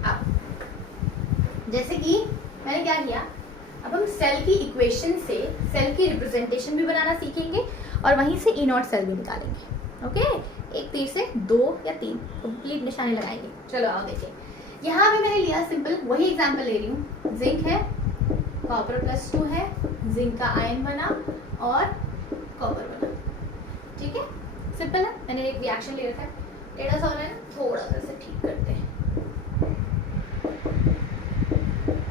अब जैसे कि मैंने क्या किया, अब हम सेल की इक्वेशन से सेल की रिप्रेजेंटेशन भी बनाना सीखेंगे और वहीं से E0 सेल भी निकालेंगे। ओके, एक तीर से 2 या 3 कंप्लीट निशानी लगाएंगे। चलो आओ देखिए। यहाँ पे मैंने लिया सिंपल वही एग्जाम्पल ले रही हूँ, जिंक है, कॉपर +2 है, जिंक का आयन बना और कॉपर बना, ठीक है, सिंपल है। मैंने एक रिएक्शन ले रखा है, टेढ़ा सा हो रहा है ना, थोड़ा सा इसे ठीक करते हैं।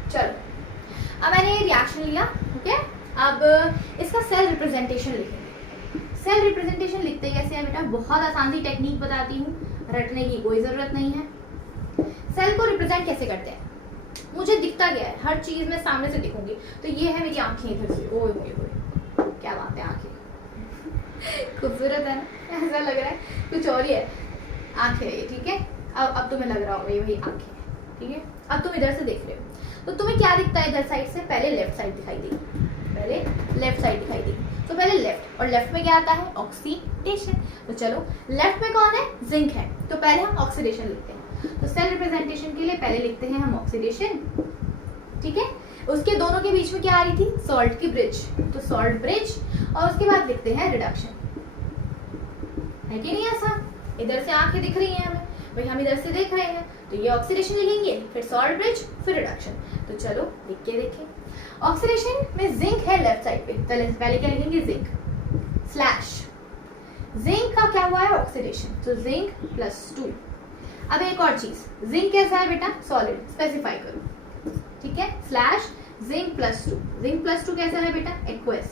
चलो, अब मैंने ये रिएक्शन लिया, ओके। अब इसका सेल रिप्रेजेंटेशन लिखेंगे। सेल रिप्रेजेंटेशन लिखते कैसे हैं बेटा, बहुत आसान सी टेक्निक बताती हूँ, रटने की कोई जरूरत नहीं है। सेल को रिप्रेजेंट कैसे करते हैं, मुझे दिखता गया है, हर चीज मैं सामने से दिखूंगी, तो ये है मेरी आंखें इधर से, ओए ओए ओए, क्या बात है, आंखें खूबसूरत है ना, ऐसा लग रहा है कुछ और ही है, आंखें ये, ठीक है। अब तुम्हें लग रहा होगा ये वही आंखें, ठीक है। अब तुम इधर से देख रहे हो, तो तुम्हें क्या दिखता है इधर साइड से, पहले लेफ्ट साइड दिखाई देगी, पहले लेफ्ट साइड दिखाई देगी, तो पहले लेफ्ट, और लेफ्ट में क्या आता है, ऑक्सीडेशन। तो चलो, लेफ्ट में कौन है, जिंक है, तो पहले हम ऑक्सीडेशन लिखते हैं। तो सेल रिप्रेजेंटेशन के लिए पहले लिखते हैं हम ऑक्सीडेशन, ठीक है। उसके दोनों के बीच में क्या आ रही थी, सॉल्ट की ब्रिज, तो सॉल्ट ब्रिज, और उसके बाद लिखते हैं रिडक्शन, है कि नहीं ऐसा। इधर से आंखें दिख रही हैं हमें, भाई हम इधर से देख रहे हैं, तो ये ऑक्सीडेशन लिखेंगे, फिर सॉल्ट ब्रिज, फिर रिडक्शन। तो चलो लिख के देखें। ऑक्सीडेशन में जिंक है लेफ्ट साइड पे, पहले क्या लिखेंगे, जिंक स्लैश जिंक का क्या हुआ है, ऑक्सीडेशन, तो जिंक +2। अब एक और चीज, जिंक कैसा है बेटा, सॉलिड, स्पेसिफाई करो, ठीक है, स्लैश जिंक +2, जिंक +2 कैसा है बेटा, एक्वस,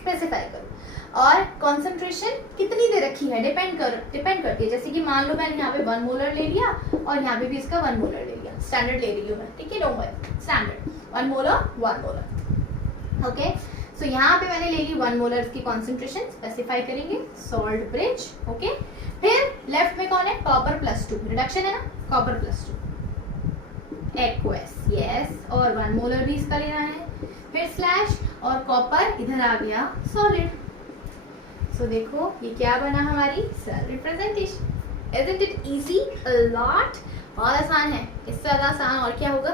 स्पेसिफाई करो। और कॉन्सेंट्रेशन कितनी दे रखी है, डिपेंड करती है, जैसे कि मान लो मैंने यहाँ पे 1 मोलर ले लिया और यहाँ पे भी इसका 1 मोलर ले लिया, स्टैंडर्ड ले रही हूँ मैं, ठीक है, don't worry, standard 1 molar 1 molar, okay. So यहाँ पे मैंने ले ली 1 मोलर की कॉन्सेंट्रेशन, स्पेसिफाई करेंगे, सॉल्ट ब्रिज, ओके। फिर लेफ्ट में कौन है, कॉपर +2, रिडक्शन है ना, कॉपर +2, एक्वस, यस, और 1 मोलर भी इसका लेना है, फिर स्लैश और कॉपर इधर आ गया सॉलिड। सो देखो ये क्या बना हमारी cell representation. Isn't it easy? A lot? बहुत आसान है, इससे ज़्यादा आसान और क्या होगा,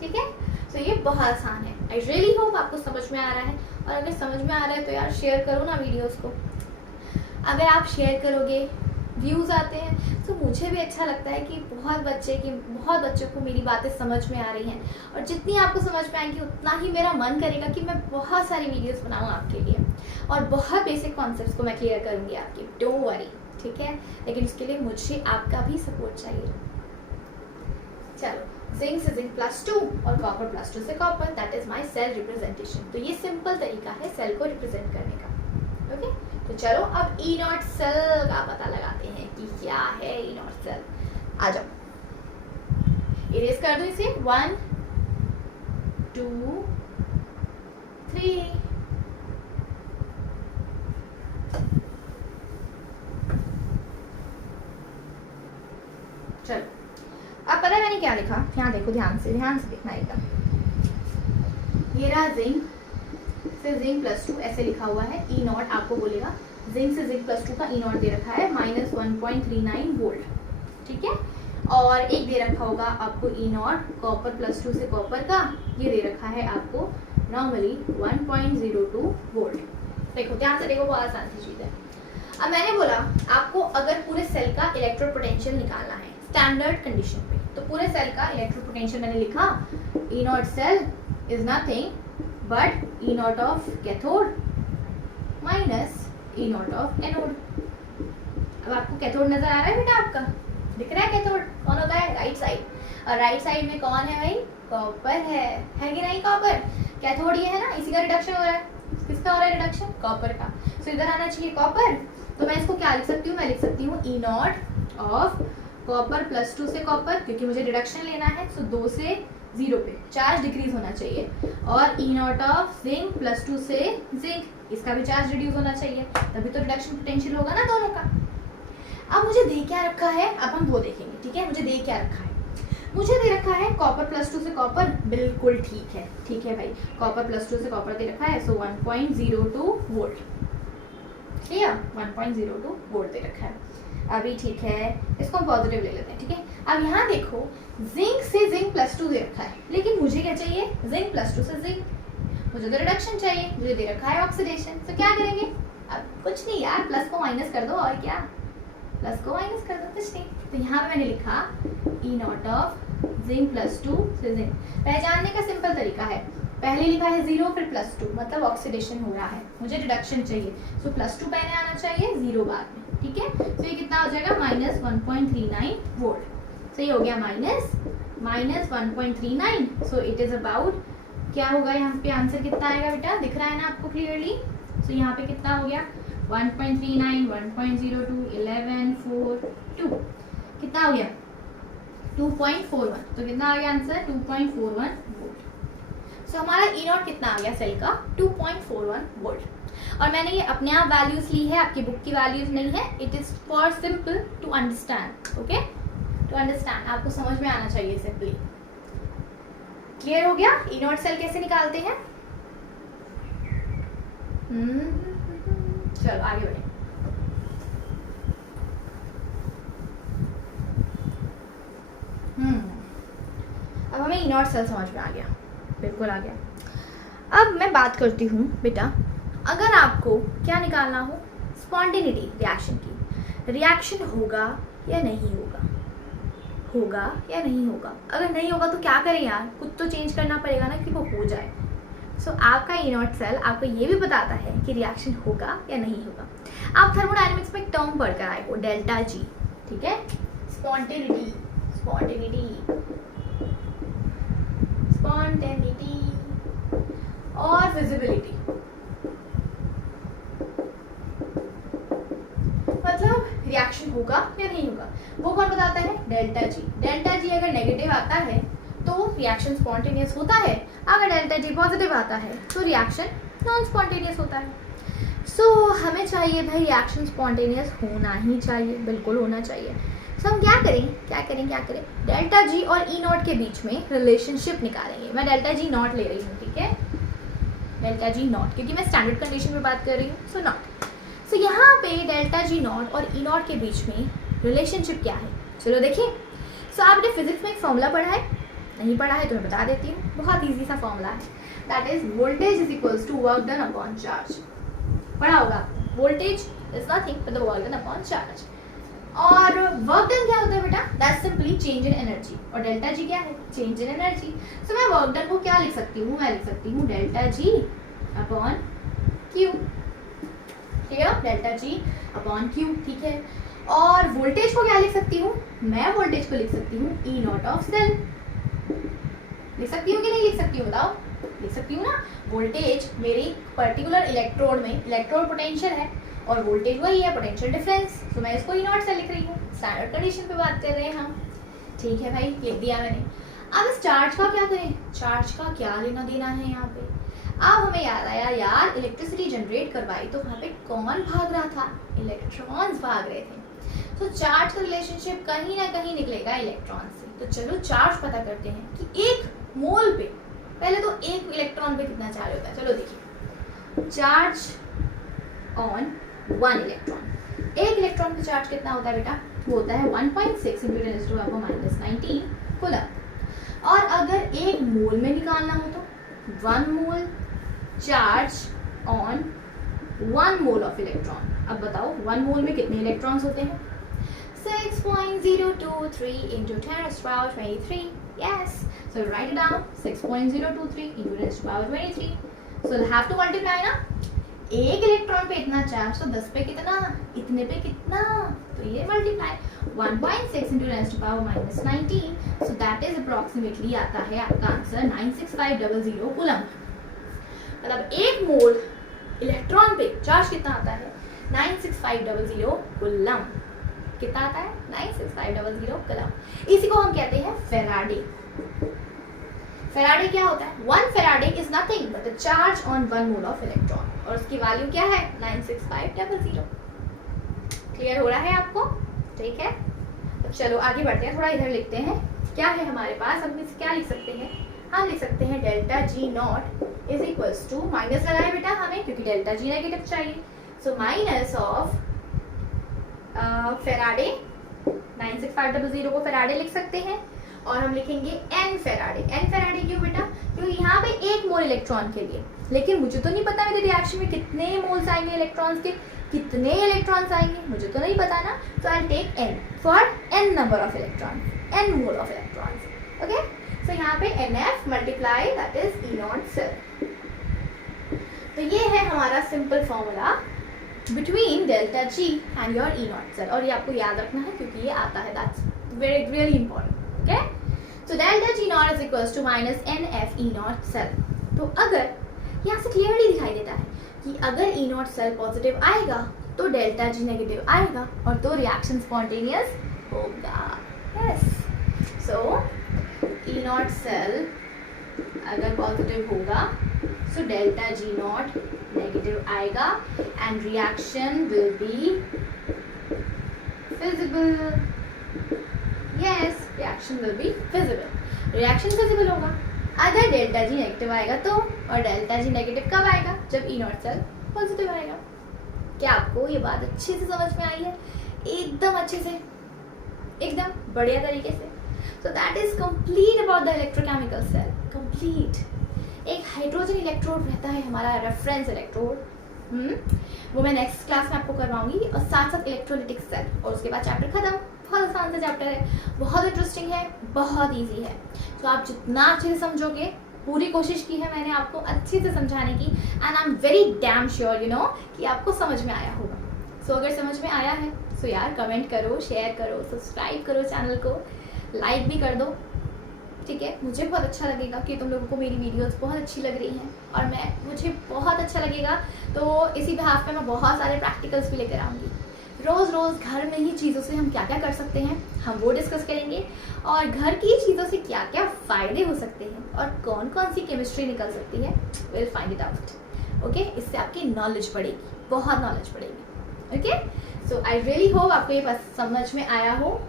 ठीक है। तो ये बहुत आसान है। आई रियली होप आपको समझ में आ रहा है, और अगर समझ में आ रहा है तो यार शेयर करो ना वीडियोस को। अगर आप शेयर करोगे, व्यूज़ आते हैं, तो मुझे भी अच्छा लगता है कि बहुत बच्चों को मेरी बातें समझ में आ रही हैं, और जितनी आपको समझ में आएंगी उतना ही मेरा मन करेगा कि मैं बहुत सारी वीडियोस बनाऊँ आपके लिए, और बहुत बेसिक कॉन्सेप्ट्स को मैं क्लियर करूँगी आपकी, डोंट वरी, ठीक है। लेकिन उसके लिए मुझे आपका भी सपोर्ट चाहिए। चलो, जिंक से जिंक +2 और कॉपर +2 से copper, that is my cell representation. तो ये सिंपल तरीका है सेल को रिप्रेजेंट करने का, ओके। तो चलो अब ई नॉट सेल का पता लगाते हैं कि क्या है ई नॉट सेल। आ जाओ, इरेज कर दो इसे। 1 2 3। चलो, अब पता है मैंने क्या लिखा, यहाँ देखो, ध्यान से देखना एकदम। ये रहा जिंक से जिंक +2 ऐसे लिखा हुआ है। ई नॉट आपको बोलेगा जिंक से जिंक +2 का ई नॉट दे रखा है -1.39 वोल्ट, ठीक है। और एक दे रखा होगा आपको ई नॉट कॉपर +2 से कॉपर का, ये दे रखा है आपको नॉर्मली 1.02 वोल्ट। देखो ध्यान से देखो, बहुत आसान सी चीज़ है। अब मैंने बोला आपको अगर पूरे सेल का इलेक्ट्रो पोटेंशियल निकालना है स्टैंडर्ड कंडीशन पे, तो पूरे सेल का इलेक्ट्रो पोटेंशियल मैंने लिखा, E not cell is nothing but E not of cathode minus E not of anode. अब आपको कैथोड नजर आ रहा है बेटा, आपका दिख रहा है कैथोड कौन होता है, राइट साइड। और राइट साइड में कौन है भाई, कॉपर है कि नहीं कॉपर। कैथोड ये है ना, इसी का रिडक्शन हो रहा है। किसका हो रहा है रिडक्शन, कॉपर का। सो इधर आना चाहिए कॉपर, तो मैं इसको क्या लिख सकती हूँ, मैं लिख सकती हूँ ई नॉट ऑफ कॉपर +2 से कॉपर, क्योंकि मुझे रिडक्शन लेना है। सो 2 से 0 पे चार्ज डिक्रीज होना चाहिए, और ई नॉट ऑफ जिंक +2 से जिंक, इसका भी चार्ज रिड्यूस होना चाहिए, तभी तो रिडक्शन पोटेंशियल होगा ना दोनों का। अब मुझे दे क्या रखा है, अब हम वो देखेंगे, ठीक है। मुझे दे क्या रखा है, मुझे दे रखा है कॉपर +2 से कॉपर, बिल्कुल ठीक है भाई, कॉपर +2 से कॉपर दे रखा है। सो 1.02 वोल्ट, क्लियर, 1.02 वोल्ट दे रखा है। अभी ठीक है, इसको हम पॉजिटिव ले लेते हैं, ठीक है। अब यहाँ देखो जिंक से जिंक +2 दे रखा है, लेकिन मुझे क्या चाहिए, जिंक +2 से जिंक, मुझे तो रिडक्शन चाहिए, मुझे दे रखा है ऑक्सीडेशन। तो क्या करेंगे, अब कुछ नहीं यार, प्लस को माइनस कर दो, और क्या, प्लस को माइनस कर दो, कुछ नहीं। तो यहाँ पे मैंने लिखा ई नॉट ऑफ जिंक +2 से जिंक। पहचानने का सिंपल तरीका है, पहले लिखा है 0 फिर +2, मतलब ऑक्सीडेशन हो रहा है, मुझे रिडक्शन चाहिए। सो +2 पहले आना चाहिए, 0 बाद में, ठीक है। तो ये कितना हो जाएगा, -1.39 वोल्ट। सही हो गया, -1.39। सो इट इज अबाउट, क्या होगा यहाँ पे, आंसर कितना आएगा बेटा, दिख रहा है ना आपको क्लियरली। सो यहाँ पे कितना हो गया, 1.39, 1.02, 11, 4, 2, कितना हो गया, 2.41। तो कितना आ गया आंसर, 2.41 वोल्ट। सो हमारा ई नॉट कितना आ गया सेल का, 2.41 वोल्ट। और मैंने ये अपने आप वैल्यूज ली है, आपकी बुक की वैल्यूज नहीं है। It is for simple to understand, okay, to understand, आपको समझ में आना चाहिए सिंपली। क्लियर हो गया, ई नॉट सेल कैसे निकालते हैं। चलो आगे बढ़े। अब हमें ई नॉट सेल समझ में आ गया, बिल्कुल आ गया। अब मैं बात करती हूँ बेटा, अगर आपको क्या निकालना हो, स्पॉन्टेनिटी रिएक्शन की, रिएक्शन होगा या नहीं होगा, होगा या नहीं होगा। अगर नहीं होगा तो क्या करें यार, कुछ तो चेंज करना पड़ेगा ना कि वो हो जाए। सो आपका ई नॉट सेल आपको ये भी बताता है कि रिएक्शन होगा या नहीं होगा। आप थर्मोडायनेमिक्स में एक टर्म पढ़कर आए हो, डेल्टा जी, ठीक है। स्पॉन्टेनिटी, स्पॉन्टेनिटी, स्पॉन्टेनिटी और विजिबिलिटी, मतलब रिएक्शन होगा या नहीं होगा, वो कौन बताता है, डेल्टा जी। डेल्टा जी अगर नेगेटिव आता है तो रिएक्शन स्पॉन्टेनियस होता है, अगर डेल्टा जी पॉजिटिव आता है तो रिएक्शन नॉन स्पॉन्टेनियस होता है। सो हमें चाहिए भाई रिएक्शन स्पॉन्टेनियस होना ही चाहिए, बिल्कुल होना चाहिए। सो हम क्या करें डेल्टा जी और ई नॉट के बीच में रिलेशनशिप निकालेंगे। मैं डेल्टा जी नॉट ले रही हूँ, ठीक है, डेल्टा जी नॉट, क्योंकि मैं स्टैंडर्ड कंडीशन में बात कर रही हूँ। सो नॉट, सो यहाँ पे डेल्टा जी नॉट और ई नॉट के बीच में रिलेशनशिप क्या है, चलो देखिए। सो आपने फिजिक्स में एक फॉर्मूला पढ़ा है, नहीं पढ़ा है तो मैं बता देती हूँ, बहुत ईजी सा फॉर्मूला है, that is voltage is equals to work done upon charge. पढ़ा होगा, voltage is nothing but the work done upon charge. और वर्क डन क्या होता है बेटा, that's simply change in energy, और डेल्टा जी क्या है, चेंज इन एनर्जी। सो मैं वर्क डन को क्या लिख सकती हूँ, मैं लिख सकती हूँ डेल्टा जी अपॉन क्यू, ठीक है, डेल्टा जी अपॉन क्यू, ठीक है। और वोल्टेज को क्या लिख सकती हूँ, मैं वोल्टेज को लिख सकती हूँ ई नॉट ऑफ सेल। लिख सकती हूँ कि नहीं लिख सकती हूँ, बताओ, लिख सकती हूँ ना। वोल्टेज मेरी पर्टिकुलर इलेक्ट्रोड में इलेक्ट्रोड पोटेंशियल है और वोल्टेज वही है, पोटेंशियल डिफरेंस, तो मैं इसको ई नॉट से लिख रही हूँ। स्टैंडर्ड कंडीशन पे बात कर रहे हैं हम, ठीक है भाई, लिख दिया मैंने। अब इस चार्ज का क्या करें, चार्ज का क्या लेना देना है यहाँ पे। अब हमें याद आया यार, इलेक्ट्रिसिटी जनरेट करवाई तो वहाँ पे कौन भाग रहा था, इलेक्ट्रॉन्स भाग रहे थे। तो चार्ज का रिलेशनशिप कहीं ना कहीं निकलेगा इलेक्ट्रॉन से। तो चलो चार्ज पता करते हैं कि एक मोल पे, पहले तो एक इलेक्ट्रॉन पे कितना चार्ज होता है, चलो देखिए। चार्ज ऑन वन इलेक्ट्रॉन, एक इलेक्ट्रॉन पे चार्ज कितना होता है बेटा, वो होता है 1.6 × 10⁻⁻19 कूलम। और अगर एक मोल में निकालना हो तो 1 mole charge on 1 mole of electron. अब बताओ 1 मोल में कितने इलेक्ट्रॉन्स होते हैं, 6.023 × 10⁻23। Yes, so write it down, 6.023 × 10⁻23. So you'll have to multiply ना, एक इलेक्ट्रॉन पे इतना चार्ज, तो 10 पे कितना, इतने पे कितना, तो ये multiply 1.6 × 10⁻19, so that is approximately आता है आपका आंसर 96500 कूलम। मतलब एक मोल इलेक्ट्रॉन पे चार्ज कितना आता है, 96500 कूलम। कितना आता है, 96500 कूलम। इसी को हम कहते हैं फेराडे। फेराडे क्या होता है, 1 Faraday is nothing but a charge on 1 mole of electron, और उसकी वैल्यू क्या है, 96500। क्लियर हो रहा है आपको, ठीक है। तो चलो आगे बढ़ते हैं, थोड़ा इधर लिखते हैं क्या है हमारे पास। हम इसे क्या लिख सकते हैं, हम लिख सकते हैं delta G not is equals to, minus लगाया बेटा हमें क्योंकि डेल्टा जी नेगेटिव चाहिए, सो माइनस ऑफ फेराडे, 96500 को फेराडे लिख सकते हैं, और हम लिखेंगे एन फेराडे। एन फेराडे क्यों बेटा, क्योंकि यहाँ पे 1 मोल इलेक्ट्रॉन के लिए, लेकिन मुझे तो नहीं पता मेरे रिएक्शन में कितने मोल्स आएंगे इलेक्ट्रॉन्स के, कितने इलेक्ट्रॉन्स आएंगे मुझे तो नहीं पता ना। So I take n for n number of electron, n mole of electrons, okay. So यहाँ पे NF multiply that is E not cell. तो ये है हमारा simple formula between delta G and your E not cell, और ये आपको याद रखना है क्योंकि ये आता है, that's very really important, okay. So delta G not is equals to minus NF E not cell. तो अगर यहाँ से क्लियरली दिखाई देता है कि अगर ई नॉट सेल पॉजिटिव आएगा तो डेल्टा जी नेगेटिव आएगा, और तो रिएक्शन स्पॉन्टेनियस होगा, yes. So E not cell अगर पॉजिटिव होगा so delta G naught negative आएगा and reaction will be visible, yes, reaction will be visible, reaction visible होगा। अगर डेल्टा G नेगेटिव आएगा तो, और डेल्टा G नेगेटिव कब आएगा, जब ई नॉट सेल पॉजिटिव आएगा। क्या आपको ये बात अच्छे से समझ में आई है, एकदम अच्छे से, एकदम बढ़िया तरीके से। so that is complete about the electrochemical cell, complete। एक हाइड्रोजन इलेक्ट्रोड रहता है हमारा रेफरेंस इलेक्ट्रोड, वो मैं नेक्स्ट क्लास में आपको करवाऊंगी, और साथ साथ इलेक्ट्रोलिटिक सेल, और उसके बाद चैप्टर खत्म। बहुत आसान सा चैप्टर है, बहुत इंटरेस्टिंग है, बहुत इजी है। तो आप जितना अच्छे से समझोगे, पूरी कोशिश की है मैंने आपको अच्छे से समझाने की, and I am very damn sure you know कि आपको समझ में आया होगा। सो अगर समझ में आया है सो यार कमेंट करो, शेयर करो, सब्सक्राइब करो चैनल को, लाइक भी कर दो, ठीक है। मुझे बहुत अच्छा लगेगा कि तुम लोगों को मेरी वीडियोस बहुत अच्छी लग रही हैं, और मुझे बहुत अच्छा लगेगा तो इसी बिहाफ पे मैं बहुत सारे प्रैक्टिकल्स भी लेकर आऊँगी। रोज़ रोज़ घर में ही चीज़ों से हम क्या क्या कर सकते हैं हम वो डिस्कस करेंगे, और घर की चीज़ों से क्या क्या फ़ायदे हो सकते हैं और कौन कौन सी केमिस्ट्री निकल सकती है, will find it out, okay. इससे आपकी नॉलेज बढ़ेगी, बहुत नॉलेज बढ़ेगी, okay. So I really hope आपको ये समझ में आया हो,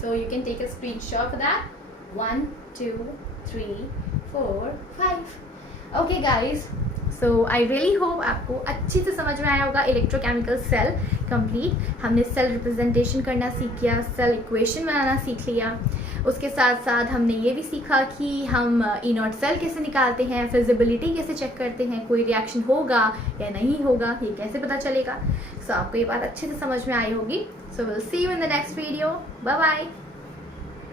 So you can take a screenshot for that. 1, 2, 3, 4, 5. Okay guys, so I really hope आपको अच्छे से समझ में आया होगा इलेक्ट्रोकेमिकल सेल कंप्लीट। हमने सेल रिप्रेजेंटेशन करना सीख लिया, सेल इक्वेशन बनाना सीख लिया, उसके साथ साथ हमने ये भी सीखा कि हम E0 सेल कैसे निकालते हैं, फिजिबिलिटी कैसे चेक करते हैं, कोई रिएक्शन होगा या नहीं होगा ये कैसे पता चलेगा। सो आपको ये बात अच्छे से समझ में आई होगी। So will see you in the next video. Bye bye.